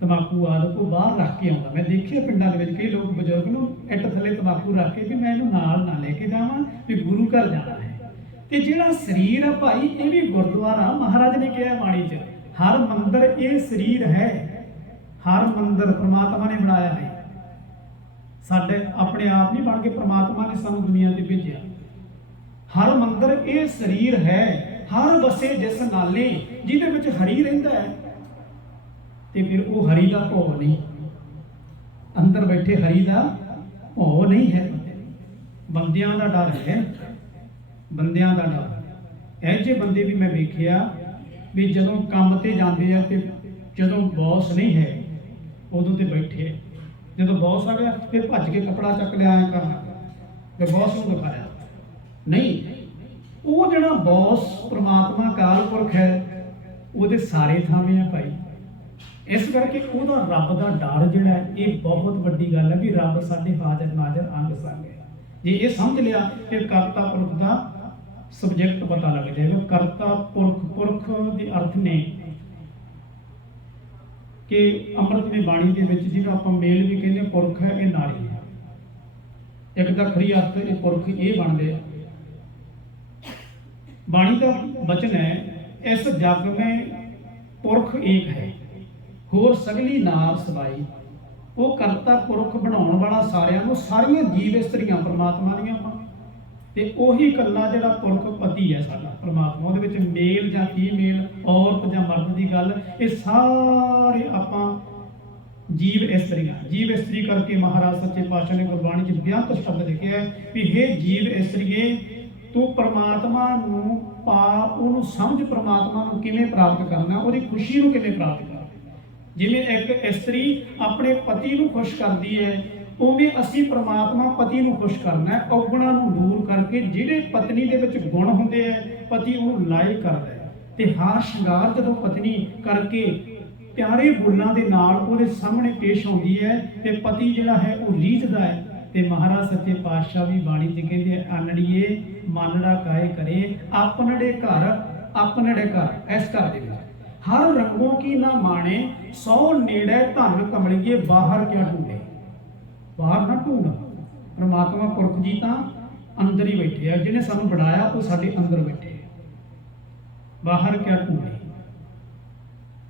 ਤੰਬਾਕੂ ਆਦਿ, ਉਹ ਬਾਹਰ ਰੱਖ ਕੇ ਆਉਂਦਾ। ਮੈਂ ਦੇਖਿਆ ਪਿੰਡਾਂ ਦੇ ਵਿੱਚ ਕਈ ਲੋਕ ਬਜ਼ੁਰਗ ਨੂੰ ਇੱਟ ਥੱਲੇ ਤੰਬਾਕੂ ਰੱਖ ਕੇ ਵੀ ਮੈਂ ਇਹਨੂੰ ਨਾਲ ਨਾ ਲੈ ਕੇ ਜਾਵਾਂ, ਵੀ ਗੁਰੂ ਘਰ ਜਾਣਾ ਹੈ। ਤੇ ਜਿਹੜਾ ਸਰੀਰ ਆ ਭਾਈ, ਇਹ ਵੀ ਗੁਰਦੁਆਰਾ। ਮਹਾਰਾਜ ਨੇ ਕਿਹਾ ਬਾਣੀ 'ਚ, ਹਰ ਮੰਦਰ ਇਹ ਸਰੀਰ ਹੈ। ਹਰ ਮੰਦਰ ਪਰਮਾਤਮਾ ਨੇ ਬਣਾਇਆ ਹੈ, ਸਾਡੇ ਆਪਣੇ ਆਪ ਨਹੀਂ ਬਣ ਕੇ ਪਰਮਾਤਮਾ ਨੇ ਸਾਨੂੰ ਦੁਨੀਆ ਤੇ ਭੇਜਿਆ। ਹਰ ਮੰਦਰ ਇਹ ਸਰੀਰ ਹੈ, ਹਰ ਵਸੇ ਜਿਸ ਨਾਲੇ, ਜਿਹਦੇ ਵਿੱਚ ਹਰੀ ਰਹਿੰਦਾ ਹੈ। ਤੇ ਫਿਰ ਉਹ ਹਰੀ ਦਾ ਭੋਗ ਨਹੀਂ, ਅੰਦਰ ਬੈਠੇ ਹਰੀ ਦਾ ਭੋਗ ਨਹੀਂ ਹੈ। ਬੰਦਿਆਂ ਦਾ ਡਰ ਹੈ, ਬੰਦਿਆਂ ਦਾ ਡਰ। ਇਹ ਜਿਹੇ ਬੰਦੇ ਵੀ ਮੈਂ ਵੇਖਿਆ ਵੀ ਜਦੋਂ ਕੰਮ ਤੇ ਜਾਂਦੇ ਆ ਤੇ ਜਦੋਂ ਬੌਸ ਨਹੀਂ ਹੈ ਉਦੋਂ ਤੇ ਬੈਠੇ ਆ, ਜਦੋਂ ਬੌਸ ਆ ਗਿਆ ਫਿਰ ਭੱਜ ਕੇ ਕੱਪੜਾ ਚੱਕ ਲਿਆ ਐਂ ਕਰਨਾ ਤੇ ਬੌਸ ਨੂੰ ਦਿਖਾਇਆ ਨਹੀਂ। ਉਹ ਜਿਹੜਾ ਬੌਸ ਪ੍ਰਮਾਤਮਾ ਅਕਾਲ ਪੁਰਖ ਹੈ ਉਹਦੇ ਸਾਰੇ ਥਾਵੇਂ ਆ ਭਾਈ। ਇਸ ਕਰਕੇ ਉਹਦਾ ਰੱਬ ਦਾ ਡਰ ਜਿਹੜਾ ਹੈ ਇਹ ਬਹੁਤ ਵੱਡੀ ਗੱਲ ਹੈ ਵੀ ਰੱਬ ਸਾਡੇ ਹਾਜ਼ਰ ਨਾਜ਼ਰ ਅੰਗ ਸੰਗ ਹੈ। ਜੇ ਇਹ ਸਮਝ ਲਿਆ ਕਿ ਕਰਤਾ ਪੁਰਖ ਦਾ ਸਬਜੈਕਟ ਪਤਾ ਲੱਗ ਜਾਏਗਾ। ਕਰਤਾ ਪੁਰਖ, ਪੁਰਖ ਦੇ ਅਰਥ ਨੇ ਕਿ ਅੰਮ੍ਰਿਤਮਈ ਬਾਣੀ ਦੇ ਵਿੱਚ ਜਿਹਨੂੰ ਆਪਾਂ ਮੇਲ ਵੀ ਕਹਿੰਦੇ ਪੁਰਖ ਹੈ, ਇਹ ਨਾਰੀ ਹੈ। ਇੱਕ ਤਾਂ ਖਰੀ ਅਰਥ ਇਹ ਪੁਰਖ ਇਹ ਬਣਦੇ ਆ। बाणी का वचन है इस जग में पुरख एक है होर सगली नार सवाई। वो करता पुरख बनाने वाला सारियां सारियां जीव इस्त्रियां परमात्मा दियां ते ओही कल्ला जिहड़ा पुरख पति है साडा परमात्मा। उहदे विच मेल जां फीमेल, औरत जां मर्द की गल ये सारे आपां जीव इस्त्री करके महाराज सच्चे पातशाह ने गुरबाणी च बेअंत शब्द लिखे है भी हे जीव इस्त्रीए तू परमात्मा नूं पा, उहनूं समझ परमात्मा नूं किवें प्राप्त करना, उहदी खुशी नूं किवें प्राप्त करना। जिवें एक इस्त्री अपने पति नूं खुश करदी है उवें असीं परमात्मा पति नूं खुश करना है। अवगुणां नूं दूर करके जिहड़े पत्नी दे विच गुण हुंदे है पति उहनूं लाइक करदा है ते हार शंगार जदों पत्नी करके प्यारे बोलां दे नाल उहदे सामणे पेश आउंदी है ते पति जिहड़ा है वो रीझदा है। ते महाराज सच्चे पातशाह भी बाणी च कहंदे आनड़िए मानड़ा काए करे अपनड़े घर इस घर दे विच हर रंगों की ना माने सौ नेड़े धन कमलिए बाहर क्या ढूंढे। बाहर ना ढूंढ, परमात्मा पुरख जी तां अंदर ही बैठे हैं, जिन्हें सानू बढ़ाया वो साडे अंदर बैठे हैं, बाहर क्या ढूंढे।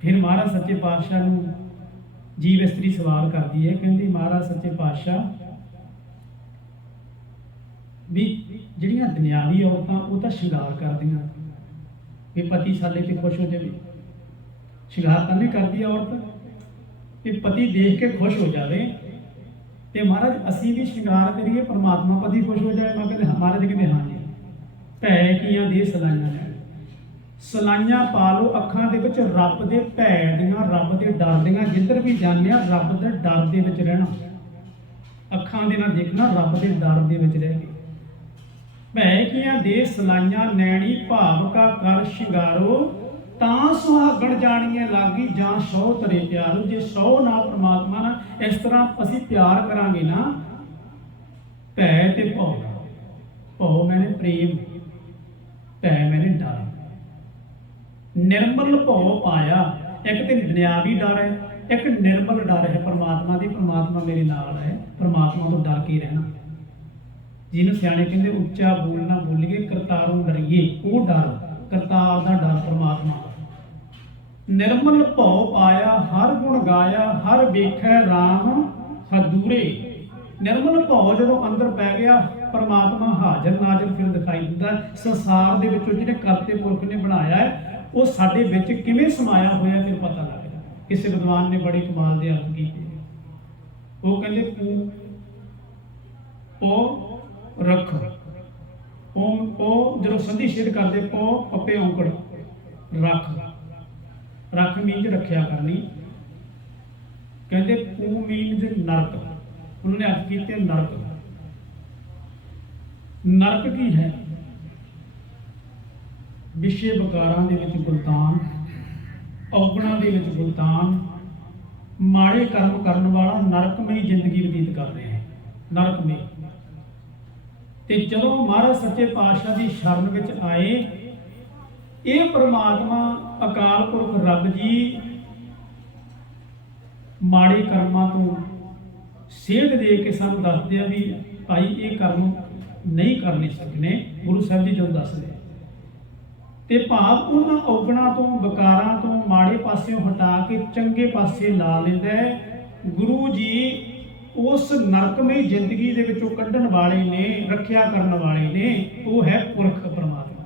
फिर महाराज सच्चे पातशाह नूं जीव इस्त्री सवाल करती है, कहती महाराज सच्चे पातशाह भी जिहड़ियां दुनियावी औरतां वो तो शिंगार करदियां भी पति साडे ते खुश हो जाए, शिंगार तो नहीं करती औरत कि पति देख के खुश हो जाए। तो महाराज असी भी शिंगार करिए परमात्मा पति खुश हो जाए। मैं कहते महाराज कहते हाँ जी भै कियां दे सलाइयां सलाइयां पा लो अखां दे विच रब दे भै दियां, रब दे डर दियां। जिधर भी जाने रब दे डर दे विच रहना, अखां दे नाल देखना, रब दे डर दे विच रह के भै कियां दे सलाइयां नैणी भाव का कर शिंगारो तां सुहागण जानिए लागी जां सौ तरे प्यारो। जे सौ ना परमात्मा ना इस तरह असी प्यार करांगे ना भै ते भौ, भौ मैंने प्रेम, भै मैंने डर, निर्मल भौ पाया। एक तो दुनियावी डर है, एक निर्मल डर है परमात्मा दी, परमात्मा मेरे नाल है, परमात्मा तो डर के रहना। जिन्हों सियाणे कहते उच्चा बोलना बोलीए करतारों डरिए, वो डर करतार दा डर परमात्मा। निर्मल भौ पाया हर गुण गाया हर वेखै राम हदूरे। निर्मल भौ जदों अंदर पै गया परमात्मा हाजर नाजर फिर दिखाई दिंदा। संसार दे विचों जिहड़े करते पुरख ने बनाया है वो साडे विच किवें समाया होया फिर पता लगदा। किसी विद्वान ने बड़े कमाल दे अर्थ कीते, वो कहंदे पू पो रख ओ जो संधि छेद करते पो पप्पे औंकड़ रख, रख मीनज रखिया करनी। कहते पू मीनज नरक, उन्होंने अर्थ किए नरक। नरक की है विषय विकारां दे विच गुलतान, औगुणां दे विच गुलतान, माड़े कर्म करन वाला नरकमई जिंदगी बतीत कर रहे हैं, नरकमई। ते जदों महाराज सच्चे पातशाह की शरण विच आए ये परमात्मा अकाल पुरख रब जी माड़े कर्मां तो सेध दे के सानूं दसदे आ भी भाई ये कर्म नहीं करने सकने। गुरु साहब जी जो दसदे ते भाव उन्हां औगणां तो विकारां तो माड़े पासियों हटा के चंगे पासे ला लैंदा है। गुरु जी उस नरकमई जिंदगी दे विचों कड्ढण वाले ने, रखिया करन वाले ने, वो है पुरख परमात्मा।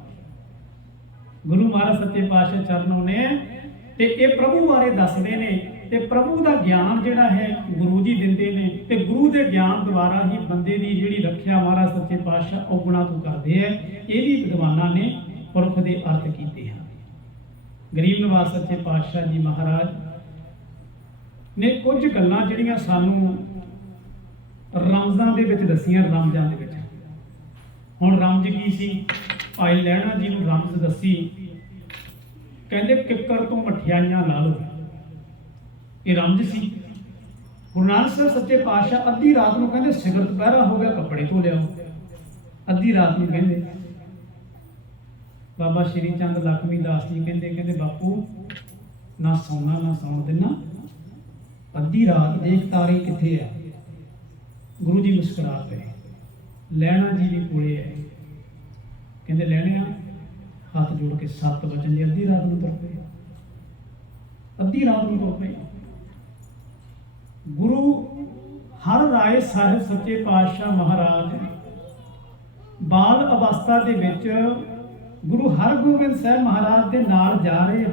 गुरु महाराज सच्चे पातशाह चरणों ने ते ये प्रभु बारे दसदे ने ते प्रभु दा ज्ञान जिहड़ा है गुरु जी दिंदे ने ते गुरु दे ज्ञान द्वारा ही बंदे दी जिहड़ी रखिया महाराज सच्चे पातशाह औगुणां तों करदे है। ये भी विद्वानां ने पुरख दे अर्थ कीते हैं। ਗਰੀਬ ਨਿਵਾਸ ਸੱਚੇ ਪਾਤਸ਼ਾਹ ਜੀ ਮਹਾਰਾਜ ਨੇ ਕੁਝ ਗੱਲਾਂ ਜਿਹੜੀਆਂ ਸਾਨੂੰ ਰਮਜ਼ਾਂ ਦੇ ਵਿੱਚ ਦੱਸੀਆਂ। ਰਮਜ਼ਾਂ ਦੇ ਵਿੱਚ ਹੁਣ ਰਮਜ਼ ਕੀ ਸੀ? ਭਾਈ ਲਹਿਣਾ ਜੀ ਨੂੰ ਰਮਜ਼ ਦੱਸੀ, ਕਹਿੰਦੇ ਕਿੱਕਰ ਤੋਂ ਮਠਿਆਈਆਂ ਲਾ ਲਓ, ਇਹ ਰਮਜ਼ ਸੀ। ਗੁਰੂ ਨਾਨਕ ਸਾਹਿਬ ਸੱਚੇ ਪਾਤਸ਼ਾਹ ਅੱਧੀ ਰਾਤ ਨੂੰ ਕਹਿੰਦੇ ਸਿਗਰਟ ਪਹਿਰਾ ਹੋ ਗਿਆ, ਕੱਪੜੇ ਧੋ ਲਿਆਓ। ਅੱਧੀ ਰਾਤ ਨੂੰ ਕਹਿੰਦੇ ਬਾਬਾ ਸ਼੍ਰੀ ਚੰਦ ਲਖਮੀ ਦਾਸ ਜੀ ਕਹਿੰਦੇ ਬਾਪੂ ਨਾ ਸੌਣਾ ਨਾ ਸੌਣ ਦੇਣਾ, ਅੱਧੀ ਰਾਤ ਦੇਖ ਤਾਰੇ ਕਿੱਥੇ ਆ। ਗੁਰੂ ਜੀ ਮੁਸਕਰਾ ਪਏ। ਲਹਿਣਾ ਜੀ ਵੀ ਕੋਲੇ ਹੈ, ਕਹਿੰਦੇ ਲਹਿਣਿਆ ਹੱਥ ਜੋੜ ਕੇ 7 ਵਜੇ ਦੀ ਅੱਧੀ ਰਾਤ ਨੂੰ ਤੁਰ ਪਏ, ਅੱਧੀ ਰਾਤ ਨੂੰ ਤੁਰ ਪਏ। ਗੁਰੂ ਹਰ ਰਾਏ ਸਾਹਿਬ ਸੱਚੇ ਪਾਤਸ਼ਾਹ ਮਹਾਰਾਜ ਬਾਲ ਅਵਸਥਾ ਦੇ ਵਿੱਚ ਗੁਰੂ ਹਰਗੋਬਿੰਦ ਸਾਹਿਬ ਮਹਾਰਾਜ ਦੇ ਨਾਲ ਜਾ ਰਹੇ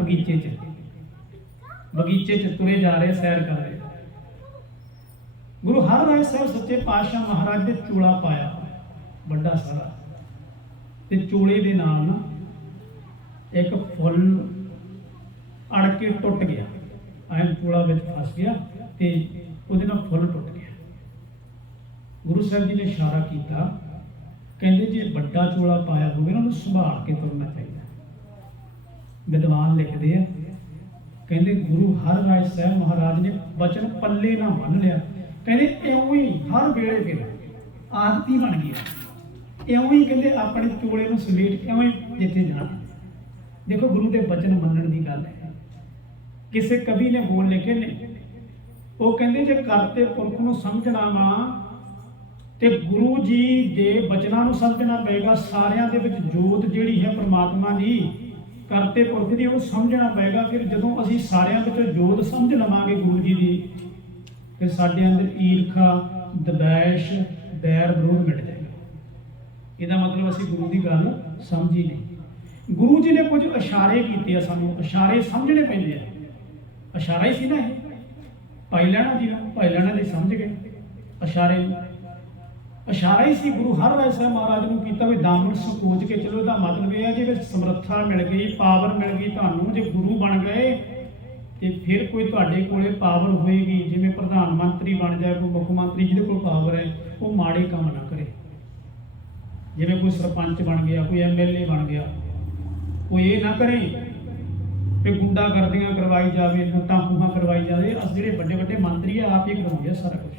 ਬਗੀਚੇ 'ਚ ਤੁਰੇ ਜਾ ਰਹੇ, ਸੈਰ ਕਰ ਰਹੇ। ਗੁਰੂ ਹਰ ਰਾਏ ਸਾਹਿਬ ਸੱਚੇ ਪਾਤਸ਼ਾਹ ਮਹਾਰਾਜ ਦੇ ਚੋਲਾ ਪਾਇਆ ਵੱਡਾ ਸਾਰਾ, ਤੇ ਚੋਲੇ ਦੇ ਨਾਲ ਨਾ ਇੱਕ ਫੁੱਲ ਅੜ ਕੇ ਟੁੱਟ ਗਿਆ। ਐਂ ਚੋਲਾ ਵਿੱਚ ਫਸ ਗਿਆ ਤੇ ਉਹਦੇ ਨਾਲ ਫੁੱਲ ਟੁੱਟ ਗਿਆ। ਗੁਰੂ ਸਾਹਿਬ ਜੀ ਨੇ ਇਸ਼ਾਰਾ ਕੀਤਾ, ਕਹਿੰਦੇ ਜੇ ਵੱਡਾ ਚੋਲਾ ਪਾਇਆ ਹੋਵੇ ਨਾ ਉਹਨੂੰ ਸੰਭਾਲ ਕੇ ਤੁਰਨਾ ਚਾਹੀਦਾ। ਵਿਦਵਾਨ ਲਿਖਦੇ ਆ, ਕਹਿੰਦੇ ਗੁਰੂ ਹਰ ਰਾਏ ਸਾਹਿਬ ਮਹਾਰਾਜ ਨੇ ਬਚਨ ਪੱਲੇ ਨਾ ਬੰਨ ਲਿਆ। ਕਹਿੰਦੇ ਇਉਂ ਹੀ ਹਰ ਵੇਲੇ ਫਿਰ ਆਦਤੀ ਬਣ ਗਈ, ਇਉਂ ਹੀ ਕਹਿੰਦੇ ਆਪਣੇ ਚੋਲੇ ਨੂੰ ਸਮੇਟ ਇਉਂ ਹੀ ਜਿੱਥੇ ਜਾਣਾ। ਦੇਖੋ ਗੁਰੂ ਦੇ ਬਚਨ ਮੰਨਣ ਦੀ ਗੱਲ ਹੈ। ਕਿਸੇ ਕਵੀ ਨੇ ਬੋਲ ਲਿਖੇ ਨੇ, ਉਹ ਕਹਿੰਦੇ ਜੇ ਕਰਤੇ ਪੁਰਖ ਨੂੰ ਸਮਝਣਾ ਵਾ ਤੇ ਗੁਰੂ ਜੀ ਦੇ ਬਚਨਾਂ ਨੂੰ ਸਮਝਣਾ ਪਏਗਾ। ਸਾਰਿਆਂ ਦੇ ਵਿੱਚ ਜੋਤ ਜਿਹੜੀ ਹੈ ਪ੍ਰਮਾਤਮਾ ਦੀ, ਕਰਤੇ ਪੁਰਖ ਦੀ, ਉਹ ਸਮਝਣਾ ਪਏਗਾ। ਫਿਰ ਜਦੋਂ ਅਸੀਂ ਸਾਰਿਆਂ ਵਿੱਚ ਜੋਤ ਸਮਝ ਲਵਾਂਗੇ ਗੁਰੂ ਜੀ ਦੀ, ਫਿਰ ਸਾਡੇ ਅੰਦਰ ਈਰਖਾ, ਦਵੈਸ਼, ਬੈਰ ਵਿਰੋਧ ਮਿਟ ਜਾਏਗਾ। ਇਹਦਾ ਮਤਲਬ ਅਸੀਂ ਗੁਰੂ ਦੀ ਗੱਲ ਸਮਝੀ ਨਹੀਂ। ਗੁਰੂ ਜੀ ਨੇ ਕੁਝ ਇਸ਼ਾਰੇ ਕੀਤੇ ਆ, ਸਾਨੂੰ ਇਸ਼ਾਰੇ ਸਮਝਣੇ ਪੈਂਦੇ ਆ। ਇਸ਼ਾਰਾ ਹੀ ਸੀ ਨਾ ਇਹ ਭਾਈ ਲਹਿਣਾ ਜੀ ਦਾ, ਭਾਈ ਲਹਿਣਾ ਜੀ ਸਮਝ ਗਏ ਇਸ਼ਾਰੇ ਨੂੰ। ਇਸ਼ਾਰਾ ਹੀ ਸੀ ਗੁਰੂ ਹਰ ਰਾਏ ਸਾਹਿਬ ਮਹਾਰਾਜ ਨੂੰ ਕੀਤਾ ਵੀ ਦਾਮਨ ਸੰਕੋਚ ਕੇ ਚਲੋ। ਇਹਦਾ ਮਤਲਬ ਇਹ ਹੈ ਜੇ ਸਮਰੱਥਾ ਮਿਲ ਗਈ, ਪਾਵਰ ਮਿਲ ਗਈ ਤੁਹਾਨੂੰ, ਜੇ ਗੁਰੂ ਬਣ ਗਏ ਤੇ ਫਿਰ ਕੋਈ ਤੁਹਾਡੇ ਕੋਲੇ ਪਾਵਰ ਹੋਏਗੀ। ਜਿਵੇਂ ਪ੍ਰਧਾਨ ਮੰਤਰੀ ਬਣ ਜਾਏ, ਕੋਈ ਮੁੱਖ ਮੰਤਰੀ ਜਿਹਦੇ ਕੋਲ ਪਾਵਰ ਹੈ, ਉਹ ਮਾੜੇ ਕੰਮ ਨਾ ਕਰੇ। ਜਿਵੇਂ ਕੋਈ ਸਰਪੰਚ ਬਣ ਗਿਆ, ਕੋਈ ਐਮਐਲਏ ਬਣ ਗਿਆ, ਕੋਈ ਇਹ ਨਾ ਕਰੇ ਕਿ ਗੁੰਡਾਗਰਦੀਆਂ ਕਰਵਾਈ ਜਾਵੇ, ਲੁੱਟਾਂ ਖੋਹਾਂ ਕਰਵਾਈ ਜਾਵੇ। ਅਸ ਜਿਹੜੇ ਵੱਡੇ ਵੱਡੇ ਮੰਤਰੀ ਆ ਆਪ ਹੀ ਕਰਾਉਂਦੇ ਆ ਸਾਰਾ ਕੁਝ।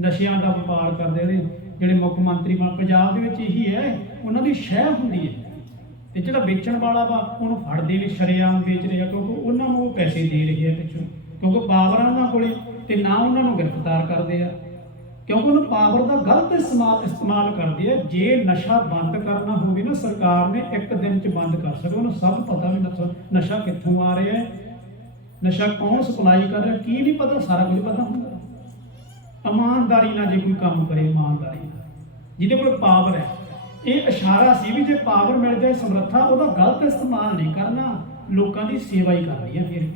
ਨਸ਼ਿਆਂ ਦਾ ਵਪਾਰ ਕਰਦੇ ਨੇ ਜਿਹੜੇ ਮੁੱਖ ਮੰਤਰੀ ਬਣ, ਪੰਜਾਬ ਦੇ ਵਿੱਚ ਇਹੀ ਹੈ, ਉਹਨਾਂ ਦੀ ਸ਼ਹਿ ਹੁੰਦੀ ਹੈ। ਤੇ ਜਿਹੜਾ ਵੇਚਣ ਵਾਲਾ ਵਾ ਉਹਨੂੰ ਫੜਦੇ ਨੇ, ਸ਼ਰੇਆਮ ਵੇਚ ਰਿਹਾ, ਕਿਉਂਕਿ ਉਹਨਾਂ ਨੂੰ ਉਹ ਪੈਸੇ ਦੇ ਰਹੇ ਆ ਪਿੱਛੋਂ, ਕਿਉਂਕਿ ਪਾਵਰ ਆ ਉਹਨਾਂ ਕੋਲੇ। ਤੇ ਨਾ ਉਹਨਾਂ ਨੂੰ ਗ੍ਰਿਫਤਾਰ ਕਰਦੇ ਆ ਕਿਉਂਕਿ ਉਹਨੂੰ ਪਾਵਰ ਦਾ ਗਲਤ ਇਸਤੇਮਾਲ ਕਰਦੇ ਆ। ਜੇ ਨਸ਼ਾ ਬੰਦ ਕਰਨਾ ਹੋਵੇ ਨਾ, ਸਰਕਾਰ ਨੇ ਇੱਕ ਦਿਨ 'ਚ ਬੰਦ ਕਰ ਸਕਦਾ। ਉਹਨੂੰ ਸਭ ਪਤਾ ਵੀ ਨਸ਼ਾ ਕਿੱਥੋਂ ਆ ਰਿਹਾ, ਨਸ਼ਾ ਕੌਣ ਸਪਲਾਈ ਕਰ ਰਿਹਾ, ਕੀ ਨਹੀਂ ਪਤਾ, ਸਾਰਾ ਕੁਝ ਪਤਾ ਹੁੰਦਾ। ਇਮਾਨਦਾਰੀ ਨਾਲ ਜੇ ਕੋਈ ਕੰਮ ਕਰੇ, ਇਮਾਨਦਾਰੀ ਨਾਲ, ਜਿਹਦੇ ਕੋਲ ਪਾਵਰ ਹੈ। ਇਹ ਇਸ਼ਾਰਾ ਸੀ ਵੀ ਜੇ ਪਾਵਰ ਮਿਲ ਜਾਏ, ਸਮਰੱਥਾ, ਉਹਦਾ ਗਲਤ ਇਸਤੇਮਾਲ ਨਹੀਂ ਕਰਨਾ, ਲੋਕਾਂ ਦੀ ਸੇਵਾ ਹੀ ਕਰਨੀ ਹੈ। ਫਿਰ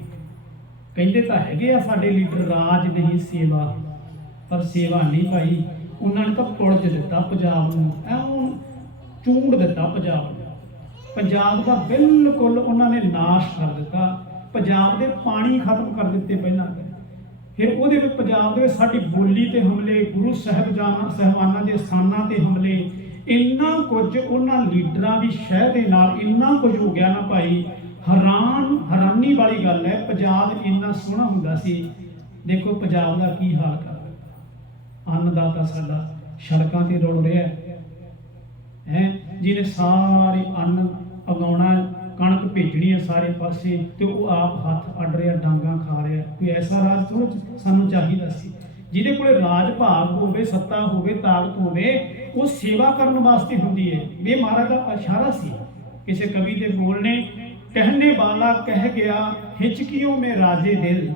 ਕਹਿੰਦੇ ਤਾਂ ਹੈਗੇ ਆ ਸਾਡੇ ਲੀਡਰ, ਰਾਜ ਨਹੀਂ ਸੇਵਾ, ਪਰ ਸੇਵਾ ਨਹੀਂ ਭਾਈ। ਉਹਨਾਂ ਨੇ ਤਾਂ ਪੁਲਜ ਦਿੱਤਾ ਪੰਜਾਬ ਨੂੰ, ਐਉਂ ਚੂੰਡ ਦਿੱਤਾ ਪੰਜਾਬ ਨੂੰ। ਪੰਜਾਬ ਦਾ ਬਿਲਕੁਲ ਉਹਨਾਂ ਨੇ ਨਾਸ਼ ਕਰ ਦਿੱਤਾ। ਪੰਜਾਬ ਦੇ ਪਾਣੀ ਖਤਮ ਕਰ ਦਿੱਤੇ ਪਹਿਲਾਂ, ਫਿਰ ਉਹਦੇ ਵਿੱਚ ਪੰਜਾਬ ਦੇ ਵਿੱਚ ਸਾਡੀ ਬੋਲੀ ਤੇ ਹਮਲੇ, ਗੁਰੂ ਸਾਹਿਬਾਨਾਂ ਦੇ ਸਥਾਨਾਂ ਤੇ ਹਮਲੇ, ਇੰਨਾ ਕੁਝ ਉਹਨਾਂ ਲੀਡਰਾਂ ਦੀ ਸ਼ਹਿ ਦੇ ਨਾਲ ਇੰਨਾ ਕੁਝ ਹੋ ਗਿਆ ਨਾ ਭਾਈ, ਹੈਰਾਨੀ ਵਾਲੀ ਗੱਲ ਹੈ। ਪੰਜਾਬ ਇੰਨਾ ਸੋਹਣਾ ਹੁੰਦਾ ਸੀ, ਦੇਖੋ ਪੰਜਾਬ ਦਾ ਕੀ ਹਾਲ ਕਰ ਰਿਹਾ। ਅੰਨਦਾਤਾ ਸਾਡਾ ਸੜਕਾਂ ਤੇ ਰੁਲ ਰਿਹਾ ਹੈ, ਜਿਹਨੇ ਸਾਰੇ ਅੰਨ ਉਗਾਉਣਾ, ਕਣਕ ਭੇਜਣੀ ਹੈ ਸਾਰੇ ਪਾਸੇ, ਤੇ ਉਹ ਆਪ ਹੱਥ ਅੱਡ ਰਿਹਾ, ਡਾਂਗਾਂ ਖਾ ਰਿਹਾ। ਕੋਈ ਐਸਾ ਰਾਜ ਥੋੜ੍ਹਾ ਸਾਨੂੰ ਚਾਹੀਦਾ ਸੀ, ਜਿਹਦੇ ਕੋਲੇ ਰਾਜ ਭਾਗ ਹੋਵੇ, ਸੱਤਾ ਹੋਵੇ, ਤਾਕਤ ਹੋਵੇ, ਉਹ ਸੇਵਾ ਕਰਨ ਵਾਸਤੇ ਹੁੰਦੀ ਹੈ। ਇਹ ਮਹਾਰਾਜ ਦਾ ਇਸ਼ਾਰਾ ਸੀ। ਕਿਸੇ ਕਵੀ ਦੇ ਬੋਲ ਨੇ, ਕਹਿਣੇ ਵਾਲਾ ਕਹਿ ਗਿਆ ਹਿਚਕੀਓਂ ਮੇਂ ਰਾਜੇ ਦਿਲ,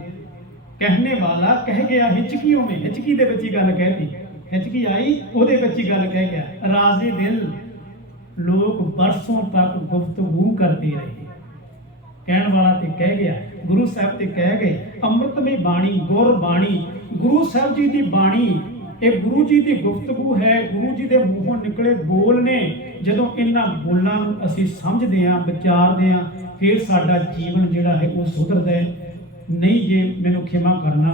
ਕਹਿਣੇ ਵਾਲਾ ਕਹਿ ਗਿਆ ਹਿਚਕੀਓਂ ਮੇਂ, ਹਿਚਕੀ ਦੇ ਵਿੱਚ ਹੀ ਗੱਲ ਕਹਿਤੀ, ਹਿਚਕੀ ਆਈ ਉਹਦੇ ਵਿੱਚ ਹੀ ਗੱਲ ਕਹਿ ਗਿਆ, ਰਾਜੇ ਦਿਲ ਲੋਕ ਬਰਸੋਂ ਤੱਕ ਗੁਫ਼ਤਗੂ ਕਰਦੇ ਰਹੇ। ਕਹਿਣ ਵਾਲਾ ਤੇ ਕਹਿ ਗਿਆ, ਗੁਰੂ ਸਾਹਿਬ ਤੇ ਕਹਿ ਗਏ। ਅੰਮ੍ਰਿਤਮਈ ਬਾਣੀ, ਗੁਰ ਬਾਣੀ, ਗੁਰੂ ਸਾਹਿਬ ਜੀ ਦੀ ਬਾਣੀ, ਇਹ ਗੁਰੂ ਜੀ ਦੀ ਗੁਫ਼ਤਗੂ ਹੈ, ਗੁਰੂ ਜੀ ਦੇ ਮੂੰਹੋਂ ਨਿਕਲੇ ਬੋਲ ਨੇ। ਜਦੋਂ ਇਹਨਾਂ ਬੋਲਾਂ ਨੂੰ ਅਸੀਂ ਸਮਝਦੇ ਹਾਂ, ਵਿਚਾਰਦੇ ਹਾਂ, ਫਿਰ ਸਾਡਾ ਜੀਵਨ ਜਿਹੜਾ ਹੈ ਉਹ ਸੁਧਰਦਾ ਹੈ। ਨਹੀਂ ਜੇ ਮੈਨੂੰ ਖਿਮਾ ਕਰਨਾ,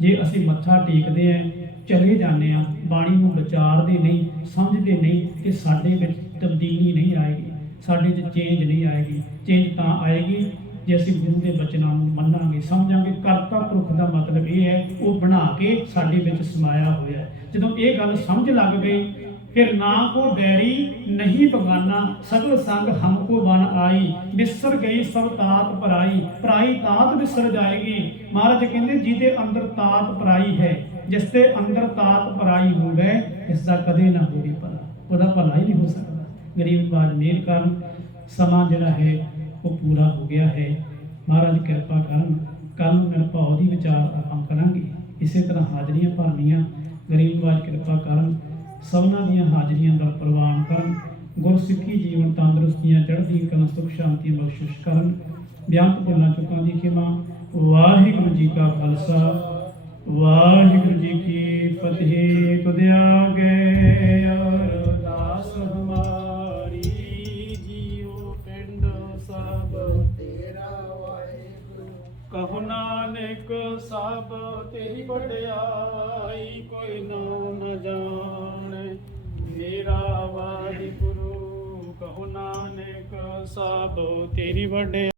ਜੇ ਅਸੀਂ ਮੱਥਾ ਟੇਕਦੇ ਹਾਂ, ਚਲੇ ਜਾਂਦੇ ਹਾਂ, ਬਾਣੀ ਨੂੰ ਵਿਚਾਰਦੇ ਨਹੀਂ, ਸਮਝਦੇ ਨਹੀਂ, ਕਿ ਸਾਡੇ ਵਿੱਚ ਤਬਦੀਲੀ ਨਹੀਂ ਆਏਗੀ, ਸਾਡੇ 'ਚ ਚੇਂਜ ਨਹੀਂ ਆਏਗੀ। ਚੇਂਜ ਤਾਂ ਆਏਗੀ ਜੇ ਅਸੀਂ ਗੁਰੂ ਦੇ ਬਚਨਾਂ ਨੂੰ ਮੰਨਾਂਗੇ, ਸਮਝਾਂਗੇ। ਕਰਤਾ ਪੁਰਖ ਦਾ ਮਤਲਬ ਇਹ ਹੈ, ਉਹ ਬਣਾ ਕੇ ਸਾਡੇ ਵਿੱਚ ਸਮਾਇਆ ਹੋਇਆ ਹੈ। ਜਦੋਂ ਇਹ ਗੱਲ ਸਮਝ ਲੱਗ ਗਈ, फिर ना को बैरी नहीं बगाना, सगल संग हमको बन आई, विसर गई सब तात पराई, पराई तात विसर जाएगी। महाराज कहते जिहदे अंदर तात पराई है, जिसके अंदर तात पराई हो गए, इसका कदे ना होगी भला, ਉਹਦਾ ਭਲਾ ਹੀ नहीं हो सकता। गरीब बाज मेहर ਕਰਨ, ਸਮਾਂ ਜਿਹੜਾ ਹੈ ਉਹ ਪੂਰਾ ਹੋ ਗਿਆ ਹੈ। ਮਹਾਰਾਜ ਕਿਰਪਾ ਕਰਨ, ਕੱਲ ਨੂੰ ਨਿਰਭਉ ਦੀ ਵਿਚਾਰ ਆਪਾਂ ਕਰਾਂਗੇ। ਇਸੇ ਤਰ੍ਹਾਂ ਹਾਜ਼ਰੀਆਂ ਭਰਨੀਆਂ। ਗਰੀਬ ਬਾਜ ਕਿਰਪਾ ਕਰਨ, ਸਭਨਾਂ ਦੀਆਂ ਹਾਜ਼ਰੀਆਂ ਦਾ ਪ੍ਰਵਾਨ ਕਰਨ। ਗੁਰਸਿੱਖੀ ਜੀਵਨ ਤੰਦਰੁਸਤੀਆਂ, ਚੜ੍ਹਦੀ ਕਲਾ, ਸੁਖ ਸ਼ਾਂਤੀ ਬਖਸ਼ਿਸ਼ ਕਰਨ। ਬਿਆੰਤ ਭੁੱਲਾਂ ਚੁੱਕਾਂ ਦੀ ਖਿਮਾ। ਵਾਹਿਗੁਰੂ ਜੀ ਕਾ ਖਾਲਸਾ, ਵਾਹਿਗੁਰੂ ਜੀ ਕੀ ਫਤਿਹ। ਤੁਧ ਆਗੇ ਅਰਦਾਸ ਹਮਾਰੀ, ਜੀਉ ਪਿੰਡ ਸਭ ਤੇਰਾ ਵਾਹਿਗੁਰੂ। ਕਹੋ ਨਾਨਕ ਸਭ ਤੇਰੀ ਵਡਿਆਈ, ਕੋਈ ਨਾਮ ਨ ਜਾਣੇ ਮੇਰਾ ਵਾਹਿਗੁਰੂ। ਕਹੋ ਨਾਨਕ ਸਭ ਤੇਰੀ ਵਡਿਆਈ।